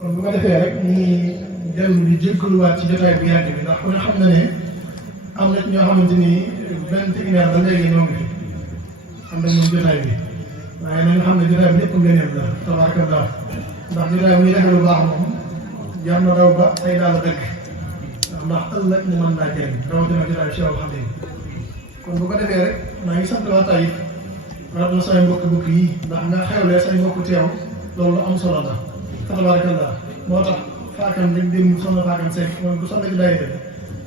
kon bu ko defee rek ñu dellu di jéggaluwaat ci jotaay bu yàgg bi ndax ku ne xam na ne am na ñoo xamante ni 21h ba léegi ñoo ngi fi am na ñoom jotaay bi waaye na nga xam ne jotaay bi lépp ngëneel la tabarakallah ndax jotaay bu ñu defee lu baax moom jar na daw ba ay daal dëgg ndax ëllëg mu mën naa jëriñ rawatina jotaay Cheikh Khadim kon bu ko defee rek maa ngi sant waa Taïf rawatina na say mbokk yi ndax nga xewlee say mbokk teew loolu am solo la tabarakallah moo tax faakam dañ dem soxna faakam Seck moom ku soxla ci day def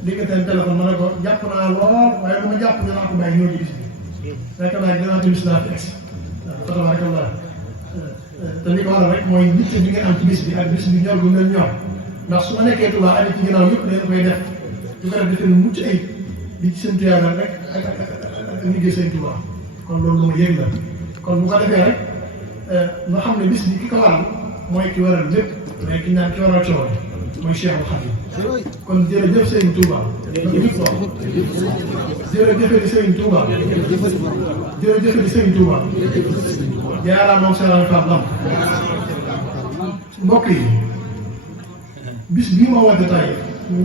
digganteen téléphone ma ne ko jàpp naa lool waaye lu ma jàpp dinaa ko bàyyi ñëw ci bis bi fekk naa dinaa timis naa fi egsi tabarakallah te li ko waral rek mooy yitte bi ngeen am ci bis bi ak bis bi ñor gu ngeen ñor ndax su ma nekkee Tuubaa ak ci ginnaaw yëpp dañ koy def di ko def defee nu mucc ayib di ci seen tuyaaba rek ak liggéey seen Tuubaa kon loolu lu ma yëg la kon bu ko defee rek nga xam ne bis bi ki ko waral mooy ki waral lépp mais ki naan ki waral coono mooy Cheikhul Khadim kon jërëjëf Serigne Touba jërëjëf di Serigne Touba jërëjëf di Serigne Touba jaaraam moom Serigne Fall Lamp mbokk yi bis bii ma wàdde tay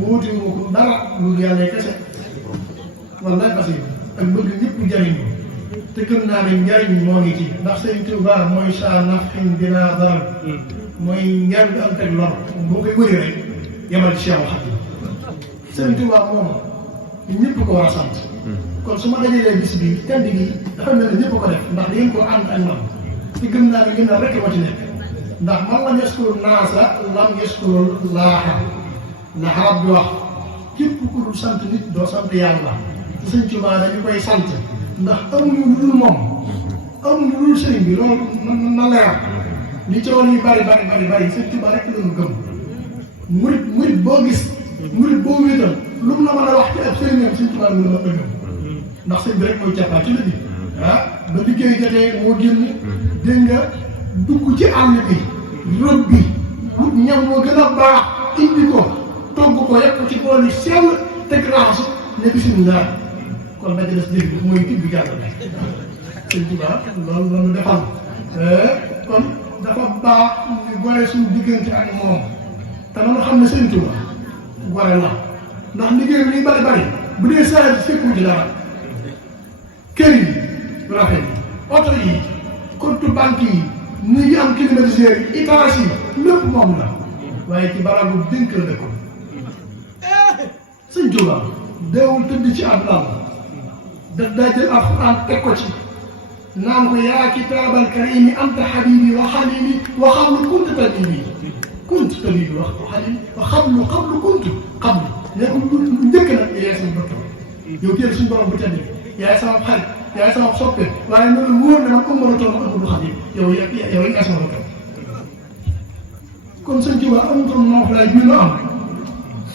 wóote wu ko dara lu yàlla kese wallaay parce que ak bëgg ñëpp jariñu te gëm naa ne njariñ moo ngi ci ndax Serigne Touba mooy saa nafin dinaa daral mooy njariñ bi am teg lor boo koy wëri rek yemal ci Cheikhul Khadim Serigne Touba moom ñëpp ko war a sant kon su ma dajalee bis bi tedd gi dafa mel ne ñëpp ko def ndax da ngeen ko ànd ak man te gëm naa ne ngeen rek ma ci nekk ndax man lam yaskuru naasa lam yaskuru laaha ndax arab bi wax képp ku dul sant nit doo sant yàlla te Serigne Touba dañu koy sant ndax amuñu lu dul moom amuñu lu dul sëriñ bi loolu na leer li coow yi bari Serigne Touba rek lañu gëm murit boo gis murit boo wéetal lu mu la mën a wax ci ab sëriñam Serigne Touba lu la ëgëm ndax sëriñ bi rek mooy càppaa ci la bi ba liggéey jotee moo génn dégg nga dugg ci àll bi rëbb bi wut ñam moo gën a baax indi ko togg ko yekk ko ci bool yi sell teg raxasu ne bismillah kon la des dégg bi mooy tibb jàll bi Serigne Touba loolu la ñu defal kon dafa baax ñu gore suñu diggante ak moom te noonu xam ne Serigne Touba gore la ndax liggéey bi bari bu dee saa yi fekku ci dara kër yi rafet yi oto yi compte banque yi ñu am climatiseur yi étage yi lépp moom la waaye ci barabu dénk la dëkkoon Serigne Touba deewul tëdd ci ab lal daf daa jël alxuraan teg ko ci naan ko yaa kitaabal karimi anta habibi wa xalili wa xablu kuntu tabibi wax ko xalil wa xablu kuntu xablu ne ko njëkk nag yaay sama docteur yow teel suñu borom bu tedd yaay sama xarit yaay sama soppe waaye na la wóor ne man ëmbalatoo ma ëmbalu xadim yow yaay sama docteur kon Serigne Touba amutoon nooflaay bi ñu am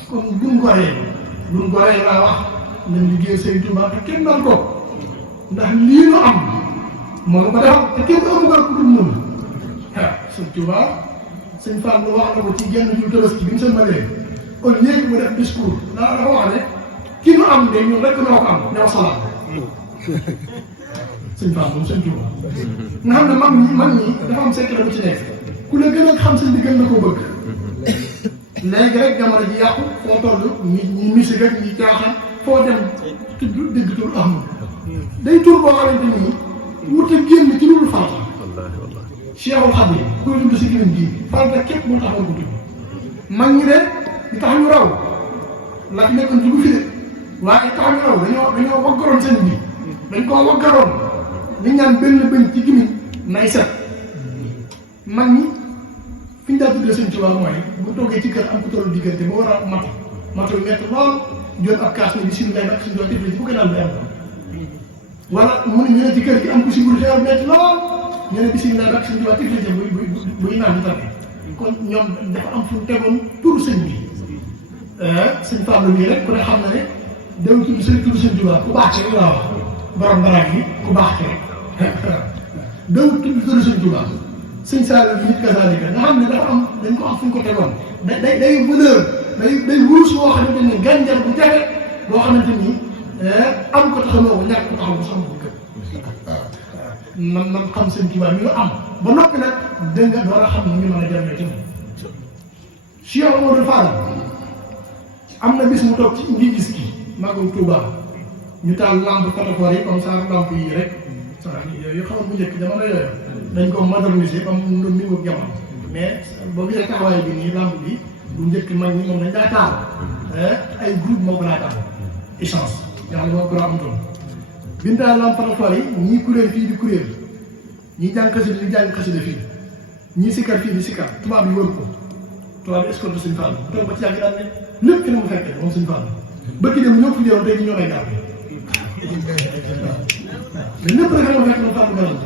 kon buñ goree laa wax nañ liggéey Serigne Touba te kenn dal ko ndax lii ñu am mënu ko defal te kenn amu ko ku dul moom Serigne Touba Serigne Fall wax na ko ci genn ju Tabaski bi mu seen malee au lieu mu def discours dafa wax ne ki ñu am de ñun rek ñoo ko am ñoo salaat Serigne Fall moom Serigne Touba nga xam ne mag ñi dafa am secret bu ci nekk ku la gën a xam seen diggante la ko bëgg léegi rek jamono ji yàqu foo toll ñi musique rek ñi caaxaan foo dem tudd dégg tur amul day tur boo xamante ni wut a génn ci lu dul farata Cheikhul Khadim koy dund si gërëm ji farata képp moo tax ko tudd mag ñi de li tax ñu raw la fi nekkoon dugg fi de waaye li tax ñu raw dañoo waggaroon seen bi dañ koo waggaroon li ñaan benn bëñ ci gimiñ nay set mag ñi fi ñu daa tuddee Serigne Touba mooy bu toogee ci kër am ku tollu diggante ba war a matu metti lool jël ab kaas ne bi similay nag suñu doon tifli ci bu ko daal bi am wala mu ne ñu ne ci kër gi am ku si bul feebar metti lool ñu ne bisimilah nag suñu doon tifli buy naan di tàgge kon ñoom dafa am fu mu tegoon turu sëñ bi sëñ Fallou nii rek ku ne xam na ne daw tudd turu Serigne Touba ku baax ci rek laa wax borom baraag yi ku baax ci rek daw tudd turu Serigne Touba sëñ Saalum nit kazaalika nga xam ne dafa am dañ ko am fu ñu ko tegoon day valeur day wurus boo xamante ni gànjar bu jafe boo xamante ni am ko taxamoo ko ñàkk ko taxaw bu xam ko gën man xam sëñ Touba mi nga am ba noppi nag dégg nga door a xam ne ñu mën a jëriñoo ci moom Cheikh Amadou Fall am na bis mu toog ci ngi gis gi Magal Touba ñu taal lampe photophoore yi comme ça lampe yi rek yooyu xamoon bu njëkk jamono yooyu dañ ko moderniser comme nu mu jamono mais boo gisee taxawaay bi nii lampe bi bu njëkk mag ñi moom dañ daa taal ay groupe moo ko daa taal essence yoo xam ne moo ko daa am toon biñ taal lampe photophoore yi ñii kuréel fii di kuréel ñii jàng xasida di jàng xasida fii ñii sikkar fii di sikkar tubaab yi wër ko tubaab yi escorte Sëñ Fall toog ba ci yàgg daal ne lépp fi ne mu fekkee moom Sëñ Fall bëgg dem ñoo fi jëloon tey ji ñoo may gàpp mais lépp rek la fekk moom Fall garal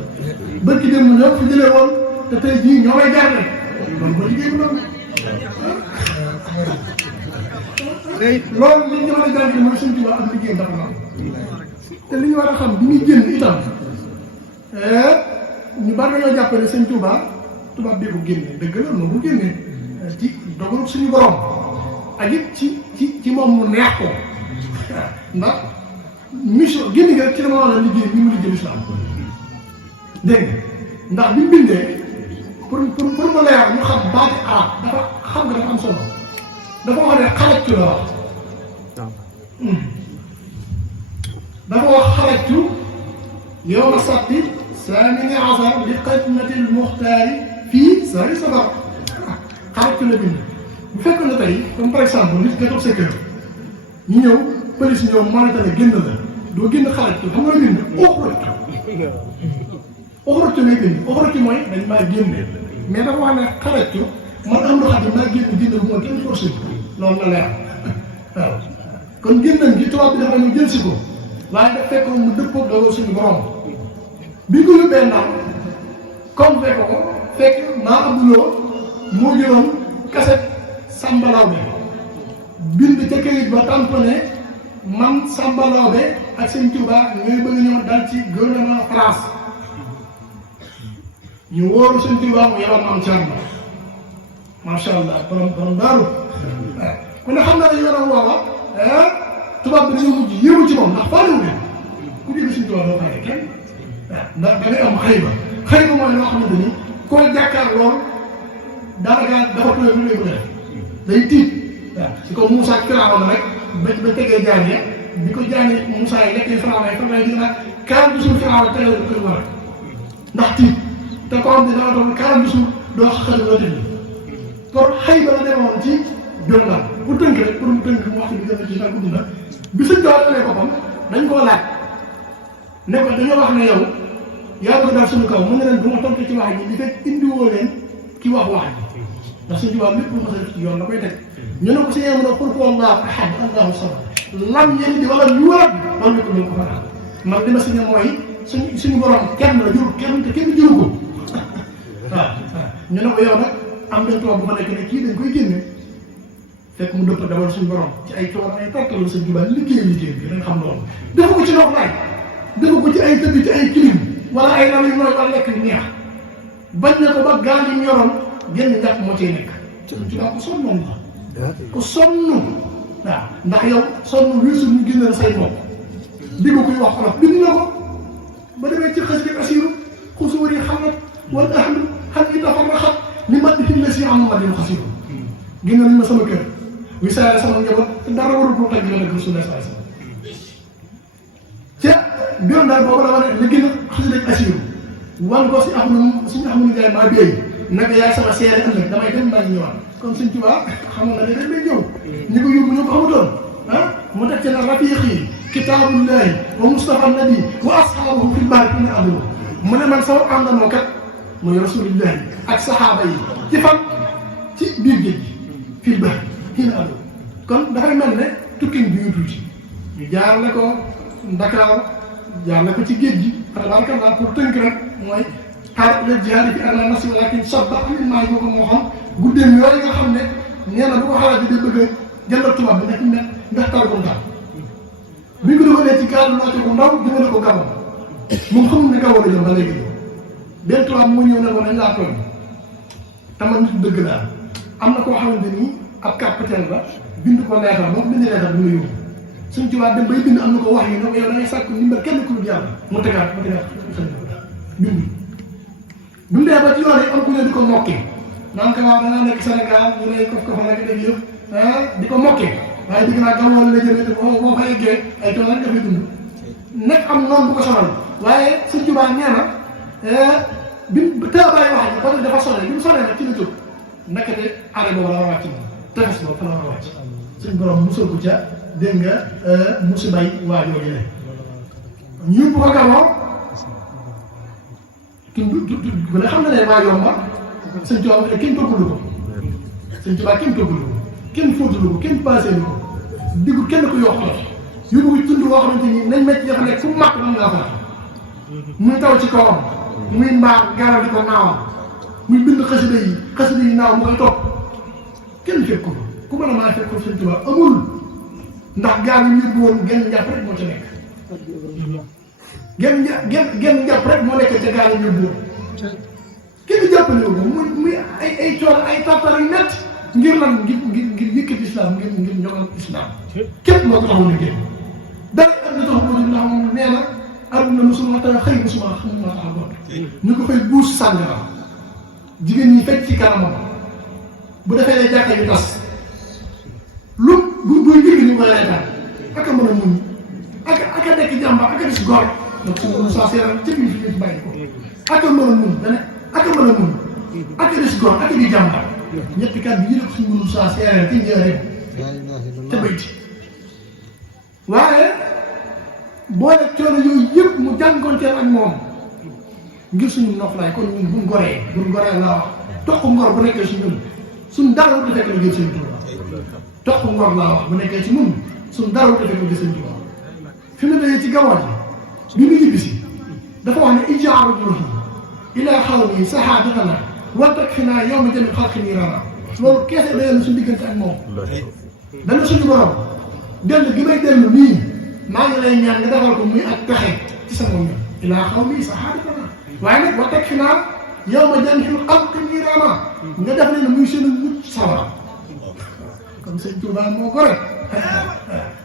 bëgg dem ñoo fi jëlee woon te tey jii ñoo may gàpp loolu ba liggéey bu noonu loolu li ñu mën a jàng mooy Sëñ Tuubaa ak liggéeyam dafa naan te li ñu war a xam bi muy génn itam ñu bari dañoo jàpp ne Sëñ Tuubaa tubaab bi ko génne dëgg la moo ko génne ci dogalu suñu borom ak it ci moom mu neex ko ndax mission génn gi rek ci dama wax la liggéey bi mu liggéey lislaam dégg nga ndax bi mu bindee pour mu leer ñu xam baati arab dafa xam nga dafa am solo dafa wax ne xarajtu la wax dafa wax xarajtu yow ma sàtti saamini asar li xidmatil muxtaari fii sari safar xarajtu la bind bu fekkoon ne tey comme par exemple nit nga toog sa kër ñu ñëw police ñëw monité la génn la doo génn xarajtu xam nga la bind uxrajtu uxrajtu lay bind uxrajtu mooy dañ maa génne mais dafa wax ne xarajtu man am na xam ne maa génn génn bu ma kenn forcé loolu la leer waaw kon génnam gi tubaab bi dafa ñu jël si ko waaye daf fekkoon mu dëppoo dogal suñu borom bi ko yóbbee ndax comme fekk ko fekk maa abduloo moo jëloon kaset Samba Lawbe bind ca këyit ba tamponné man Samba Lawbe ak Sëñ Tuubaa ñooy bëgg ñëw dal ci gouvernement France ñu wóoru Sëñ Tuubaa mu yebal ma am Cerno macha allah borom daaru waaw ku ne xam naa ne yoonam woowa tubaab bi dañoo mujj yéemu ci moom ndax faalewu leen ku dégg Sëñ Tuubaa doo faale kenn waaw ndax da ngay am xëyba mooy loo xamante ni koo jàkkaar lool daanaka dafa tuye lu lay bëgg a def day tiit waaw si ko Moussa ak Firawna rek ba tegee jaan ya bi ko jaani Moussa yi lekkee Firawna yi dina nag 40 jours Firawna tegal ko kër war ndax tiit te ko xam ne danga doon 40 jours doo xëy loo tëdd pour xëy ba la demoon ci jongal pour tënk rek pour mu tënk mu wax bi gën a ci nag gudd na bi Sëñ Tuubaa dalee boppam dañ koo laaj ne ko dañoo wax ne yow yaa bëgg daal suñu kaw mën na leen du ma tontu ci wax ji li fekk indiwoo leen ki wax wax ji ndax Sëñ Tuubaa lépp lu ma def ci yoon la koy teg ñu ne ko si yéen a pour que Allahu ahad Allahu samad lam yéen di wala ñu war loolu lépp lu ko faral man li ma si ne mooy suñu borom kenn la jur kenn te kenn juru ko waaw ñu ne ko yow nag am benn tubaab bu fa nekk ne kii dañ koy génne fekk mu dëpp dawal suñu borom ci ay tool ay tartal la Sëñ Tuubaa liggéey bi dañ xam loolu defu ko ci ndox laay defu ko ci ay tëdd ci ay kilim wala ay lal yu nooy wala lekk yu neex bañ na ko ba gaal yi ñu yoroon génn njàpp moo ciy nekk Sëñ Tuubaa ko sonnoon la ku sonn waaw ndax yow sonn wiisu ñu génne say bopp di ko kuy wax xolof bind na ko ba demee ci xës gi asiru xusuur yi xamat wala ahlu xam yi tafarraxat li mat di fi la si am ma di xasiru génne nañ ma sama kër wisaare sama njaboot te dara warul ko teg la Rasulullah sallallahu alayhi wasallam ca biir daal boobu la wane la gën a xës rek asiru wan ko si suñu Ahmadu Njaay maa béy naka yaay sama seere ëllëg damay dem maa ngi ñëwaat kon Sëñ Tuubaa xamoon na ne dañ lay ñëw ñi ko yóbbu ñoo ko xamutoon mu teg ci na rafiqi kitaabullahi wa mustafa nabi wa asxaabuhu fil bahri kunna adlu mu ne man sama àndandoo kat muy rasulillahi ak saxaaba yi ci fan ci biir géej gi fil bahri kunna adlu kon dafay mel ne tukkin bi ñu tuuti ñu jaarale ko Ndakaar jaarale ko ci géej gi tabarakallah pour tënk rek mooy xaar la jihaad fi ala nafsi walakin sabba am maa yi ko moo xam guddeem yooyu nga xam ne nee na bu ko xalaat di bëgg a jëndal tubaab bi nekk ne ndax taw ko ndax bi ñu ko dugalee ci gaal loote ko ndaw jëmale ko Gabon moom xamul ne Gabon la jëm ba léegi benn tubaab mu ñëw ne ko dañ laa tooñ tamat nit dëgg laa am na koo xamante ni ab capitaine la bind ko leetar boo ko bindee leetar bi nga yóbbu Sëñ Tuubaa dem bay bind am na ko wax yi ne ko yow da ngay sàkk ndimbal kenn ku dul yàlla mu tegaat bind bi mu dee ba ci yoon yi am ku ne di ko mokkee naan ko waaw danaa nekk Sénégal ñu lay kof kof rek def yëpp di ko mokkee waaye digg naa gam wala la jëlee boo fa eggee ay coono rek dafay dund nekk am noonu bu ko sonal waaye Sëñ Tuubaa nee na bi tëbaay wax ji kon dafa sonné bi mu sonné nag ci la jóg nekkate arrêt boobu la war a wàcc moom tefes boobu fa la war a wàcc suñ borom musal ko ca dégg nga musibay waa jooju ne ñu yóbbu ko Gabon bu ne xam na ne maa yomba Sëñ Tuubaa kenn toggalu ko Sëñ Tuubaa kenn toggalu ko kenn fóotalu ko kenn paasee ko diggu kenn ko yokk yóbbu ko tund boo xamante ni nañ métti dafa nekk fu mu màkk mën ngaa fa muy taw ci kawam muy mbaax garab di ko naawam muy bind xasida yi naaw mu koy topp kenn fekk ko fa ku mën a maa fekk ko Sëñ Tuubaa amul ndax gaal yi ñu yóbbu woon genn njàpp rek moo ca nekk genn njàpp rek moo nekk ca gaal yi ñu yóbbu woon kenn jàppale ko muy ay coono ay tartar yu métti ngir lan ngir yëkkati islam ngir ñoŋal islam képp moo ko taxawoon a génn dara àdduna taxaw ndax moom nee na àdduna mosuma tax xëy mosuma tax a doon ñu ko fay buus sàngara jigéen ñi fecc ci kanamam bu defee lay jàkka yu tas lu buy jéggi ñu koy reetaan ak a mën a muñ ak a nekk jàmbaar ak a dis gor donc suñu Moussa Seeral cëpp yi fi bàyyi ko ak a mën a muñ dane ak a mën a muñ ak a dis gor ak a di jàmbaar ñetti kat bi ñu def suñu Moussa Seeral ci njëriñ ca bayti waaye boole coono yooyu yëpp mu jànkoonteel ak moom ngir suñu noflaay kon ñun buñ goree laa wax toq ngor bu nekkee si ñun suñ dara wut fekk la jël Sëñ Tuubaa toq ngor laa wax bu nekkee ci ñun suñ dara wut fekk la jël Sëñ Tuubaa fi mu dee ci gawaat yi bi mu ñibbisi dafa wax ne ijaaru ruuhi ilaa xawmi saxaabatana wa takfinaa yawma jami xalqi niiraana loolu keese dayal suñu diggante ak moom dana suñu borom dellu gi may dellu nii maa ngi lay ñaan nga defal ko muy ak pexe ci sama ñoom ilaa xawmi saxaabatana waaye nag wa takfinaa yawma jami xalqi niiraana nga def leen muy seen mucc sawara kon Sëñ Tuubaa moo ko rek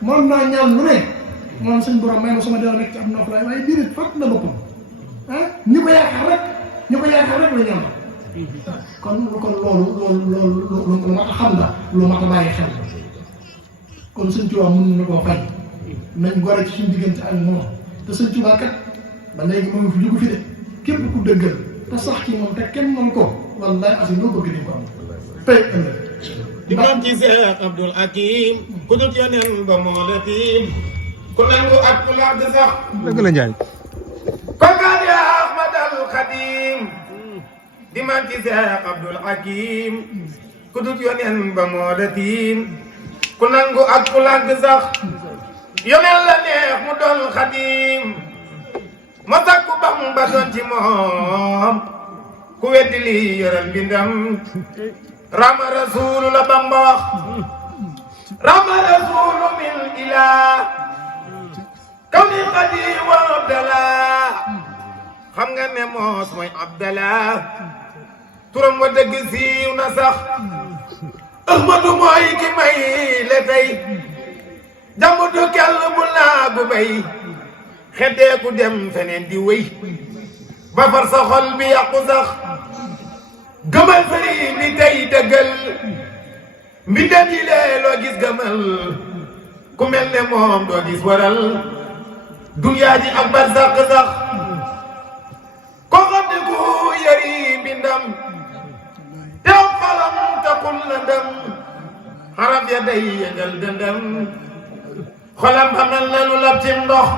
moom naa ñaan lu ne moom suñ borom may ma sama delloo nekk ci am noflaay waaye déedéet fàtt na boppam ñi ko yaakaar rek la ñaan kon loolu lu mat a xam la lu mat a bàyyi xel kon Sëñ Tuubaa mën na koo fay nañ gore ci suñu diggante ak moom te Sëñ Tuubaa kat ba léegi moom fi jugu fi de képp ku dëggal te sax ci moom te kenn mën ko wallaay asi loo bëgg di ko am tey ëllëg di maam ci Seex Abdul Hakim ku dut yoneen ba moo la tiim ku nangu ak ku laaj sax dëgg la Njaay kon kaan yaa Ahmadal Xadim di maam ci Seex Abdul Hakim ku dut yoneen ba moo la tiim ku nangu ak ku laaj sax yoneen la neex mu doon Xadim ma sakku Bamba doon ci moom ku weddi lii yoral mbindam rama rasulu la Bamba wax rama rasulu min ilah kaw ni Xadim wa Abdallah xam nga ne moos mooy Abdallah turam wa dëgg siiw na sax Ahmadu mooy ki may le tey jàmbu du kell bu naagu bay xeddee ku dem feneen di wéy ba far sa xol bi yàqu sax gëmal sëriñ bi tey dëggal mbindam yi lee loo gis gëmal ku mel ne moom doo gis waral duniyaa ji ak barsàq sax ko xam ne ku yëri mbindam teew xalam taxul la ndam xaraf ya day yëngal dëndam xolam xamal na lu lab ci ndox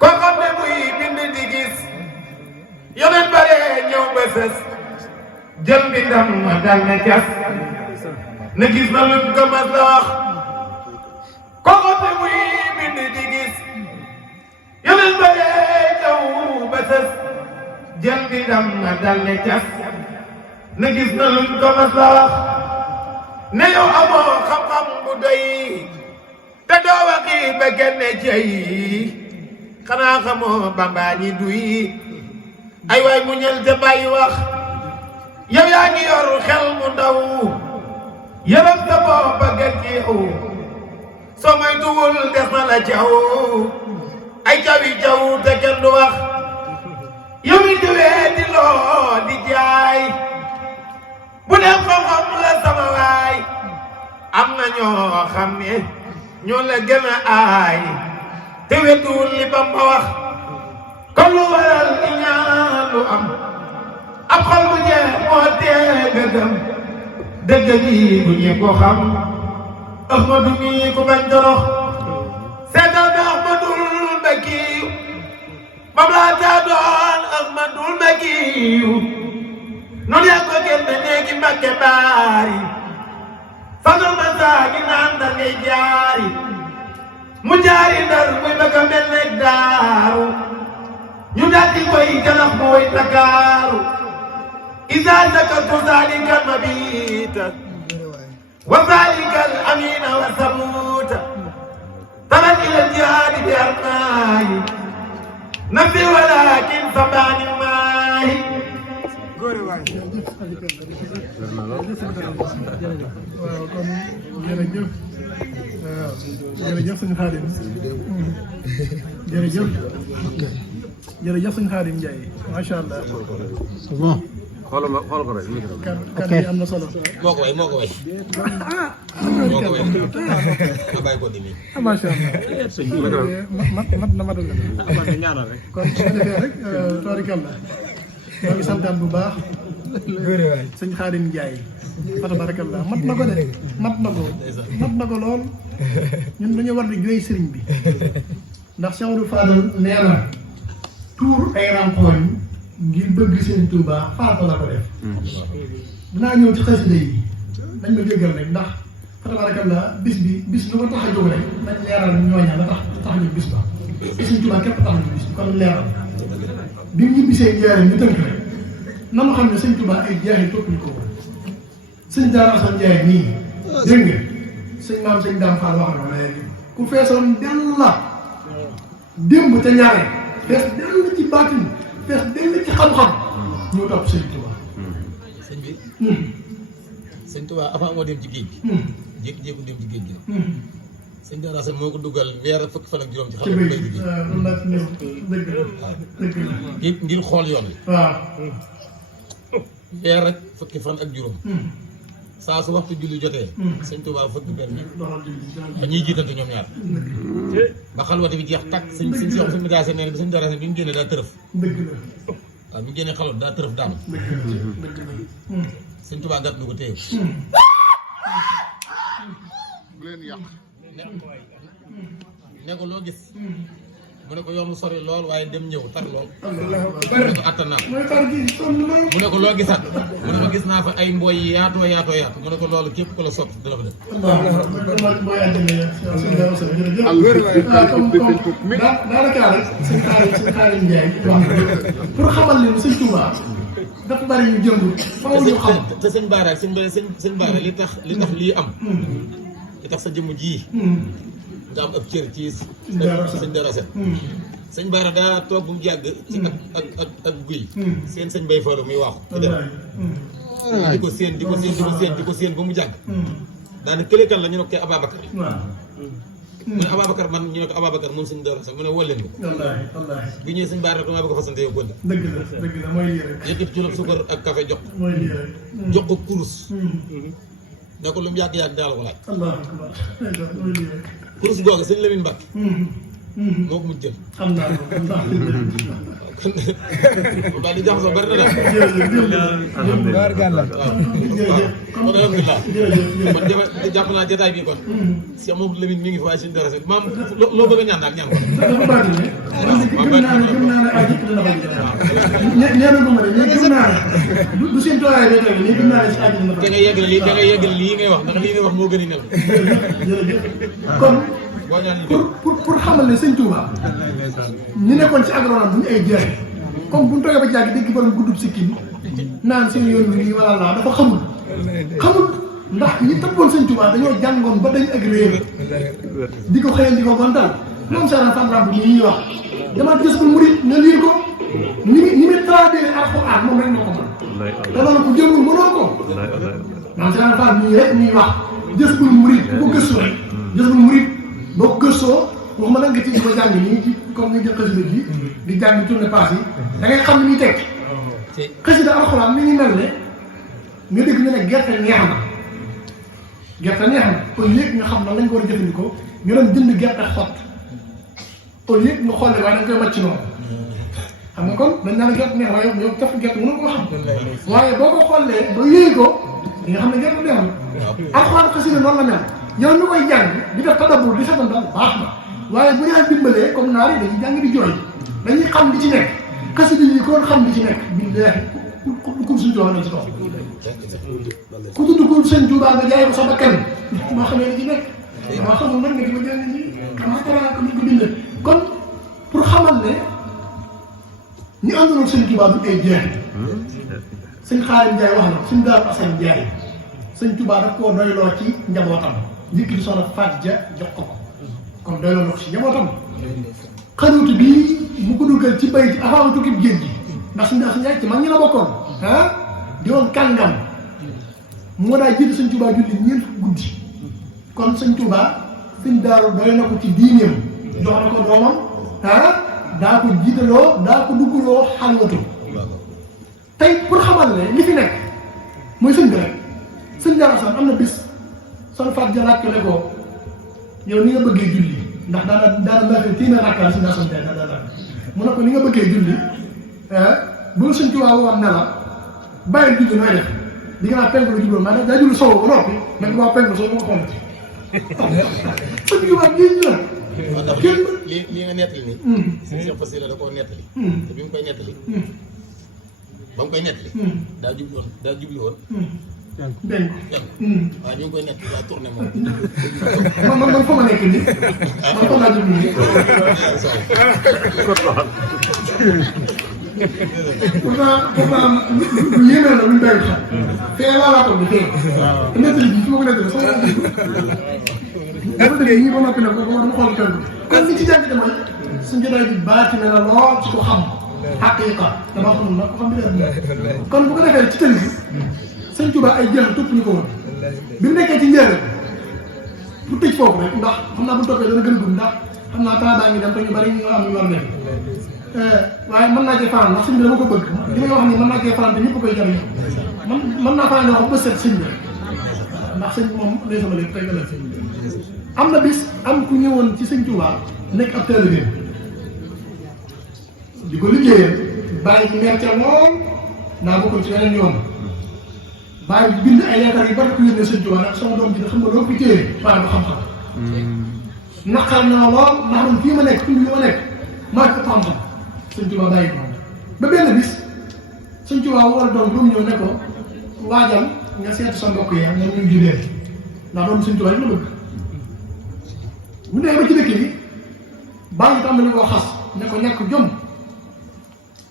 ko xam ne muy bind di gis yoneen bare ñëw ba sës jël mbindam ma dal ne cas ne gis na lu ko mas la wax ko xam ne muy bind di gis yoneen bare ñëw ba sës jël mbindam ma dal ne cas ne gis na lu ko mas la wax ne yow amoo xam-xam bu doy te doo waxi ba kenn cey xanaa xamoo Bamba ñi duy ay waay mu ñël te bàyyi wax yow yaa ngi yor xel mu ndaw yërëm sa bopp ba gën ci yow soo moytuwul des na la caw ay cawi caw te kenn du wax yow mi diwee di loo di jaay bu dee xam-xam la sama waay am na ñoo xam ne ñoo la gën a aay te wetuwul li Bamba wax kon lu waral di ñaan lu am ab xol bu jeex moo tee nga gëm dëgg gi bu ñëpp ko xam Ahmadu mi ku bañ torox seetal bi Ahmadul Mbakiyu bam laa taa doon Ahmadul Mbakiyu noonu yaa ko génn néegi Mbàkke baari fanul ma saa gi naan Ndar ngay jaari mu jaari Ndar muy bëgg a mel ne daaru ñu daal di koy jalax mooy Ndakaaru izaa zakartu zaalika al-mabiita wa zaalika al-amiina wa sabuuta tarat ila al-jihaadi bi armaahi nafsi walaakin sabaani maahi waaw kon jërëjëf waaw jërëjëf sëñ Xaadim jërëjëf jërëjëf sëñ Xaadim Ndiaye macha allah. xool ko rek. kan bi am na solo. moo ko way moo ko way. moo ko way. ma bàyyi ko nii. macha allah. mat na matal na. kon su ko defee rek tabarikàlla ñoo ngi santaan bu baax. sëñ Xaadim Ndiaye. fa tabarakallah mat na ko de mat na ko lool ñun dañoo war di jooy sëriñ bi ndax Cheikh Amadou Fadal nee na tuur ay rampoñ ngir bëgg seen Touba faata la ko def. dinaa ñëw ci xasida yi dañ ma jéggal rek ndax fa tabarakallah bis lu ko tax a jóg rek nañ leeral ñooña la tax ñu bis ba sëñ Touba képp tax ñu bis kon leeral bi mu ñibbisee jeexee ñu tënk rek na ma xam ne sëñ Touba ay jeexi toppuñ ko sëñ Daara Assane Ndiaye nii dégg nga sëñ maam sëñ Dame Fall wax na léegi ku feesoon dell la démb ca ñaare fees dell ci baatin fees dell ci xam-xam ñoo topp sëñ Touba. sëñ bi. sëñ Touba avant moo dem ci géej gi. jékki-jékki dem ci géej gi. sëñ Daara Assane moo ko dugal weer ak fukki fan ak juróom ci xam nga mbay bi. ngir xool yoon wi. waaw. weer ak fukki fan ak juróom. saa su waxtu julli jotee. sëñ Touba fëgg benn ba ñuy jiitante ñoom ñaar. ba xalwate bi jeex tàkk sëñ si wax sëñ Daara Assane nee na bi sëñ Daara Assane bi mu génnee daa tërëf. dëgg la. waaw bi mu génnee xalwat daa tërëf daanu. dëgg la. sëñ Touba gàtt na ko téye. bu leen yàq. ne ko loo gis. mu ne ko yoon mu sori lool waaye dem ñëw tar lool. mu ne ko attan naa ko. mooy tar gi sonn na. mu ne ko loo gisaat mu ne ko gis naa fa ay mbooy yi yaatoo mu ne ko loolu képp ku la sopp dina ko def. daanaka rek sëñ Xaadim Ndiaye wax pour xamal leen sëñ Touba dafa bari ñu jëmb faaw ñu xam. te sëñ Baara ak sëñ Baara li tax lii am. li tax sa jëmm ji. nga am ab cër ci sëñ Daara Assane. sëñ Baara daa toog bu mu jàgg. ci ak guy. seen sëñ Bay Fallu muy waaxu. ci dem di ko séen ba mu jàgg. daanaka kële kan la ñu ne ko Ababacar. mu ne Ababacar man ñu ne ko Ababacar moom sëñ Daara Assane mu ne woo leen ko. wallaahi bi ñëwee sëñ Baara damaa bëgg a fasante yow konti. dëgg la mooy lii rek. yëkkati ci suukar ak café jox mooy lii rek. jox ko kurus. ne ko lu mu yàgg daal ko laaj. allahu akbar mooy lii rek. kurus googu sëñ Lamine Mbacke. moo ko mujj jël. xam naa ko kon sax. kon daal di jaxasoo bari na daal. kon alhamdulilah. man jàpp naa jotaay bi kon. si moom Lamine mi ngi fi waaye suñu dara si maam loo bëgg a ñaan daal ñaan ko. gëm naa ne ay jëkk dina ko nee na ko ma de mais gëm naa ne du seen tooyaay bi tamit mais gëm naa ne si àjj dina ko. da ngay yeggale lii ngay wax ndax lii ngay wax moo gën a nelaw. jërëjëf kon pour xamal ne sëñ Touba ñu nekkoon ci agronome bu ñu ay jeex comme bu ñu toogee ba jàgg dégg borom guddub sikkin naan seen yoon wi nii wala laa dafa xamul ndax ñi tëbboon sëñ Touba dañoo jàngoon ba dañ ak réer di ko xëyal di ko gontal moom Cheikh Fane bu ñuy wax dama gis ko murid nga liir ko ni muy traduire alxuraan moom rek moo ko mën te loolu ku jëmul mënoo ko maam Cheikh Fane ñii rek ñuy wax gis ko murid ku ko gëstu rek gis ko murid boo ko gëstoo waxuma la nga ci di ko jàng nii ci comme ni jël xasida bi di jàng tourné pass yi da ngay xam ni muy teg xasida alxuraan mi ngi mel ne nga dégg ñu ne gerte neex na au lieu nga xam nan lañ ko war a jëfandikoo ñu doon jënd gerte xott au lieu nga xoolee waaye dañ koy wàcc noonu xam nga kon dañ naan gerte neex waaye yow caf gerte mënu ko xam waaye boo ko xoolee ba yéey ko di nga xam ne gerte neex na alxuraan xasida noonu la mel yow ñu koy jàng di def tadabbur di setantal baax na waaye bu yàlla dimbalee comme naar yi dañuy jàng di jooy dañuy xam li ci nekk xasida yi ko xam li ci nekk billaahi ku suñ jooy na ci toog ku tudd ko sëñ Tuubaa nga jaay ko sa bakkan moo xamee li ci nekk moo xamul mën nga di ma jàng nii xam nga ko ni ko bindee kon pour xamal ne ñu àndoon sëñ Tuubaa du ay jeex sëñ Xaadim Njaay wax na sëñ Daaru Asan Njaay sëñ Tuubaa daf koo doyloo ci njabootam njëkk di soxna Faat Ja jox ko kon doyloo na ko ci njabootam xanuutu bii mu ko dugal ci bay ci avant tukkib géej gi ndax suñu Daaru Asan Njaay ci mag ñi la bokkoon di woon kàngam moo daa jiitu sëñ Tuubaa julli ñeent guddi kon sëñ Tuubaa sëñ Daaru doy na ko ci diineem jox na ko doomam daa ko jiitaloo daa ko duggaloo xalwatu tey pour xamal ne li fi nekk mooy sëñ bi rek sëñ Daaru Asan am na bis son Faat Ja laaj ko ne ko yow ni nga bëggee julli ndax daana nafil téeméer rakkaa sëñ Daaru Asan tey daana mu ne ko ni nga bëggee julli bu sëñ Tuubaa woon ne la bàyyi julli nooy def di nga naan penku la jubloon maa daa julli sowu ba noppi nag waa penku soo ko xamante sëñ Tuubaa géej la kenn lii nga nettali nii sëñ Cheikh Fassila da koo nettali te bi mu koy nettali ba mu koy nettali daa jubli woon dégg waaw bi mu koy nettali daa tourné moom man fa ma nekk nii man fa laa jubli nii pourtant lu yéeme la luñ bàyyi xam fee laa laa toog di fee nettali bi fi ma ko nettali sama dafa dégg ñi ba noppi nag ko dama xool kenn kon li ci jàngite mooy suñ jotaay bi baati na la lool ci ko xam xaqiiqa dama xamul nag ko xam bi kon bu ko defee ci tënk sëñ Tuubaa ay jeex topp ñu ko woon bi mu nekkee ci njëriñ pour tëj foofu rek ndax xam naa bu toppee dana gën a gudd ndax xam naa temps daa ngi dem te ñu bari ñu am ñu war def waaye mën naa cee faral ndax sëñ bi dama ko bëgg li may wax nii mën naa cee faral te ñëpp koy jariñoo mën naa faral di wax ba seet sëñ bi ndax sëñ bi moom lay sama lépp tey ëllëg am na bis am ku ñëwoon ci sëñ Tuubaa nekk ab taalibe di ko liggéeyal bàyyi ci mer ca lool naa bokkul ci yeneen yoon bàyyi bind ay leetar yu bari ku yónnee sëñ Tuubaa nag sama doom ji xam nga doo fi téere waaye du xam-xam naqar naa lool ndax man fii ma nekk fii ma nekk maa ko xam-xam sëñ Tuubaa bàyyi ko ba benn bis sëñ Tuubaa war a doom ba mu ñëw ne ko waajal nga seetu sa mbokk yi ñoom ñu jullee ndax doom sëñ Tuubaa rek la bëgg bu nee ba ci dëkk yi bàyyi tàmbali koo xas ne ko ñàkk jom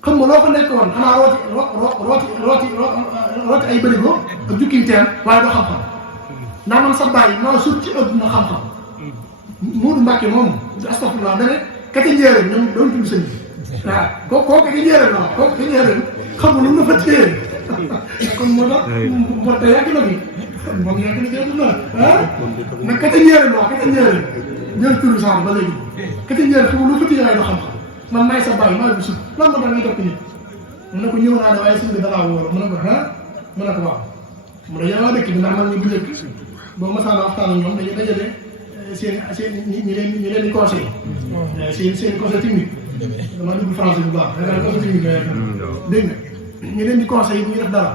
xam nga loo ko nekk woon xanaa rooti ay bërigo ak jukkiy teen waaye doo xam-xam ndax man sa bàyyi maa sut ci ëpp na xam-xam Moodu Mbàkke moomu astafurlah da ne kati njéeréen ñoom doon tudd sëñ bi waaw koo kati njéeréen la koo kati njéeréen xam nga lu mu la fa téye kon moo tax moo tax yàgg na fi moom yàgg na fi na nag kati njéeréen la kati njéeréen jël turu sax ba léegi kati njéeréen xam nga lu fa téye waaye doo xam-xam man maay sa bàyyi maay bu sut lan moo tax ngay topp nit mu ne ko ñëw naa de waaye sëñ bi dalaa wóor mu ne ko mu ne ko waaw mu ne yow waa dëkk bi ndax man ñu bu njëkk boo masaana waxtaan ak ñoom dañuy dajale seen ñi leen di conseil seen conseil technique dama dugg français bu baax da conseil technique dégg nga ñi leen di conseil bu ñu def dara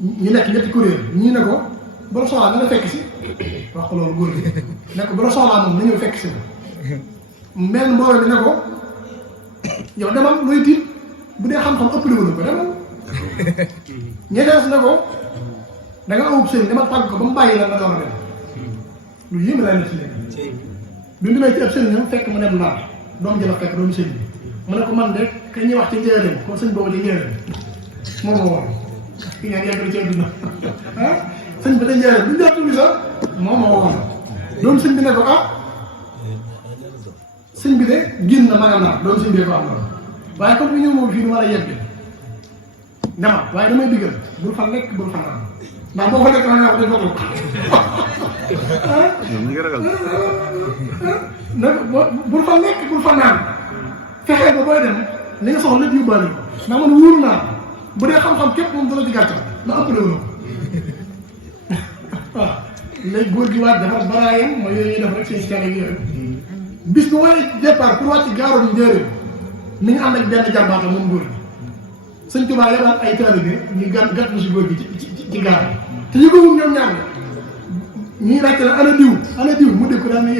ñu nekk ñetti kuréel ñii ne ko bu la soxlaa na la fekk si wax ko loolu góor gi ne ko bu la soxlaa moom na ñëw fekk si ko mel mbooloo bi ne ko yow demal looy tiit bu dee xam-xam ëpp li wala ko demal ñetees ne ko da nga awub sëñ demal tàgg ko ba mu bàyyi la nga door a dem lu yéeme laa nekk si léegi bi mu demee ci ab sëriñam fekk mu dem Ndar doom jëla fekk doomu sëriñ bi mu ne ko man de ka ñuy wax ci njëriñ kon sëñ boobu ci njëriñ moom moo woon ki ngeen yàgg ci àdduna sëñ bi da njëriñ bu ñu jàpp ni sax moom moo woon doomu sëñ bi ne ko sëñ bi de génn na maanaam naa doomu sëñ bi ko am na waaye comme ñu ñëw moom fii du war a yegg dama waaye damay digal bul fa lekk bul fa naan ndax boo fa lekk naa nga wax dañ fa ñoom ñi ngi ragal. nag bul fa lekk bul fa naan fexee ba booy dem li nga soxla lépp yóbbaale ko ndax man wóor naa bu dee xam-xam képp moom dana ci gàttal ma ëppale wu waaw léegi góor gi waat defar baraayam mooy yooyu ñuy def rek seen cale yooyu bis bu waree départ pour wàcc gaaroon njëriñ mi ngi ànd ak benn jàmbaata moom góor gi sëñ Tuubaa yabal ay taalibe ñu gàtt si góor gi ci gaar te yëgowum ñoom ñaar la ñuy laajte la ana diw mu dégg ko daal ne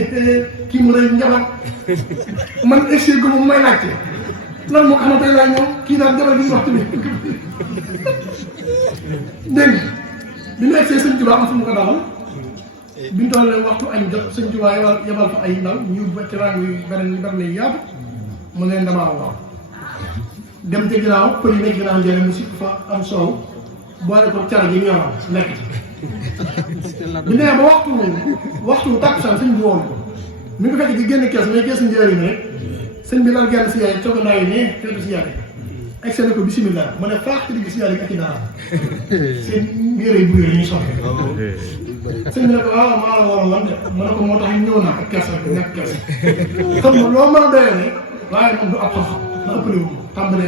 kii mu rëy njabar man egsi ko moom may laajte lan moo xamante ne laa ñëw kii daal jabar gi ñu waxtu bi dégg nga bi mu egsee sëñ Tuubaa am fu mu ko dalal bi ñu tollee waxtu añ jot sëñ Tuubaa yabal fa ay ndaw ñu ba ci rang yu bari yaatu mu leen damaa waaw dem te ginnaaw pël yi nekk ginnaaw njëriñ mu sikk fa am soow boole ko cara ji ñoroon nekk ci bi nee ba waxtu tàkkusaan sëñ bi woon ko mi ngi fekk di génn kees mais kees njëriñ rek sëñ bi lal genn si yaay cooga naa yi ne fekk si yaay egsi na ko bisimilah mu ne faax ci digg si yaay ak i daara seen yére bu yére ñuy soxla sëñ bi ne ko waaw maa la waroon lan de mu ne ko moo tax ñëw naa ko kees rek nekk kees xam nga loo mën a doyoo ne waaye moom du ab xam-xam na ëppale wu tàmbale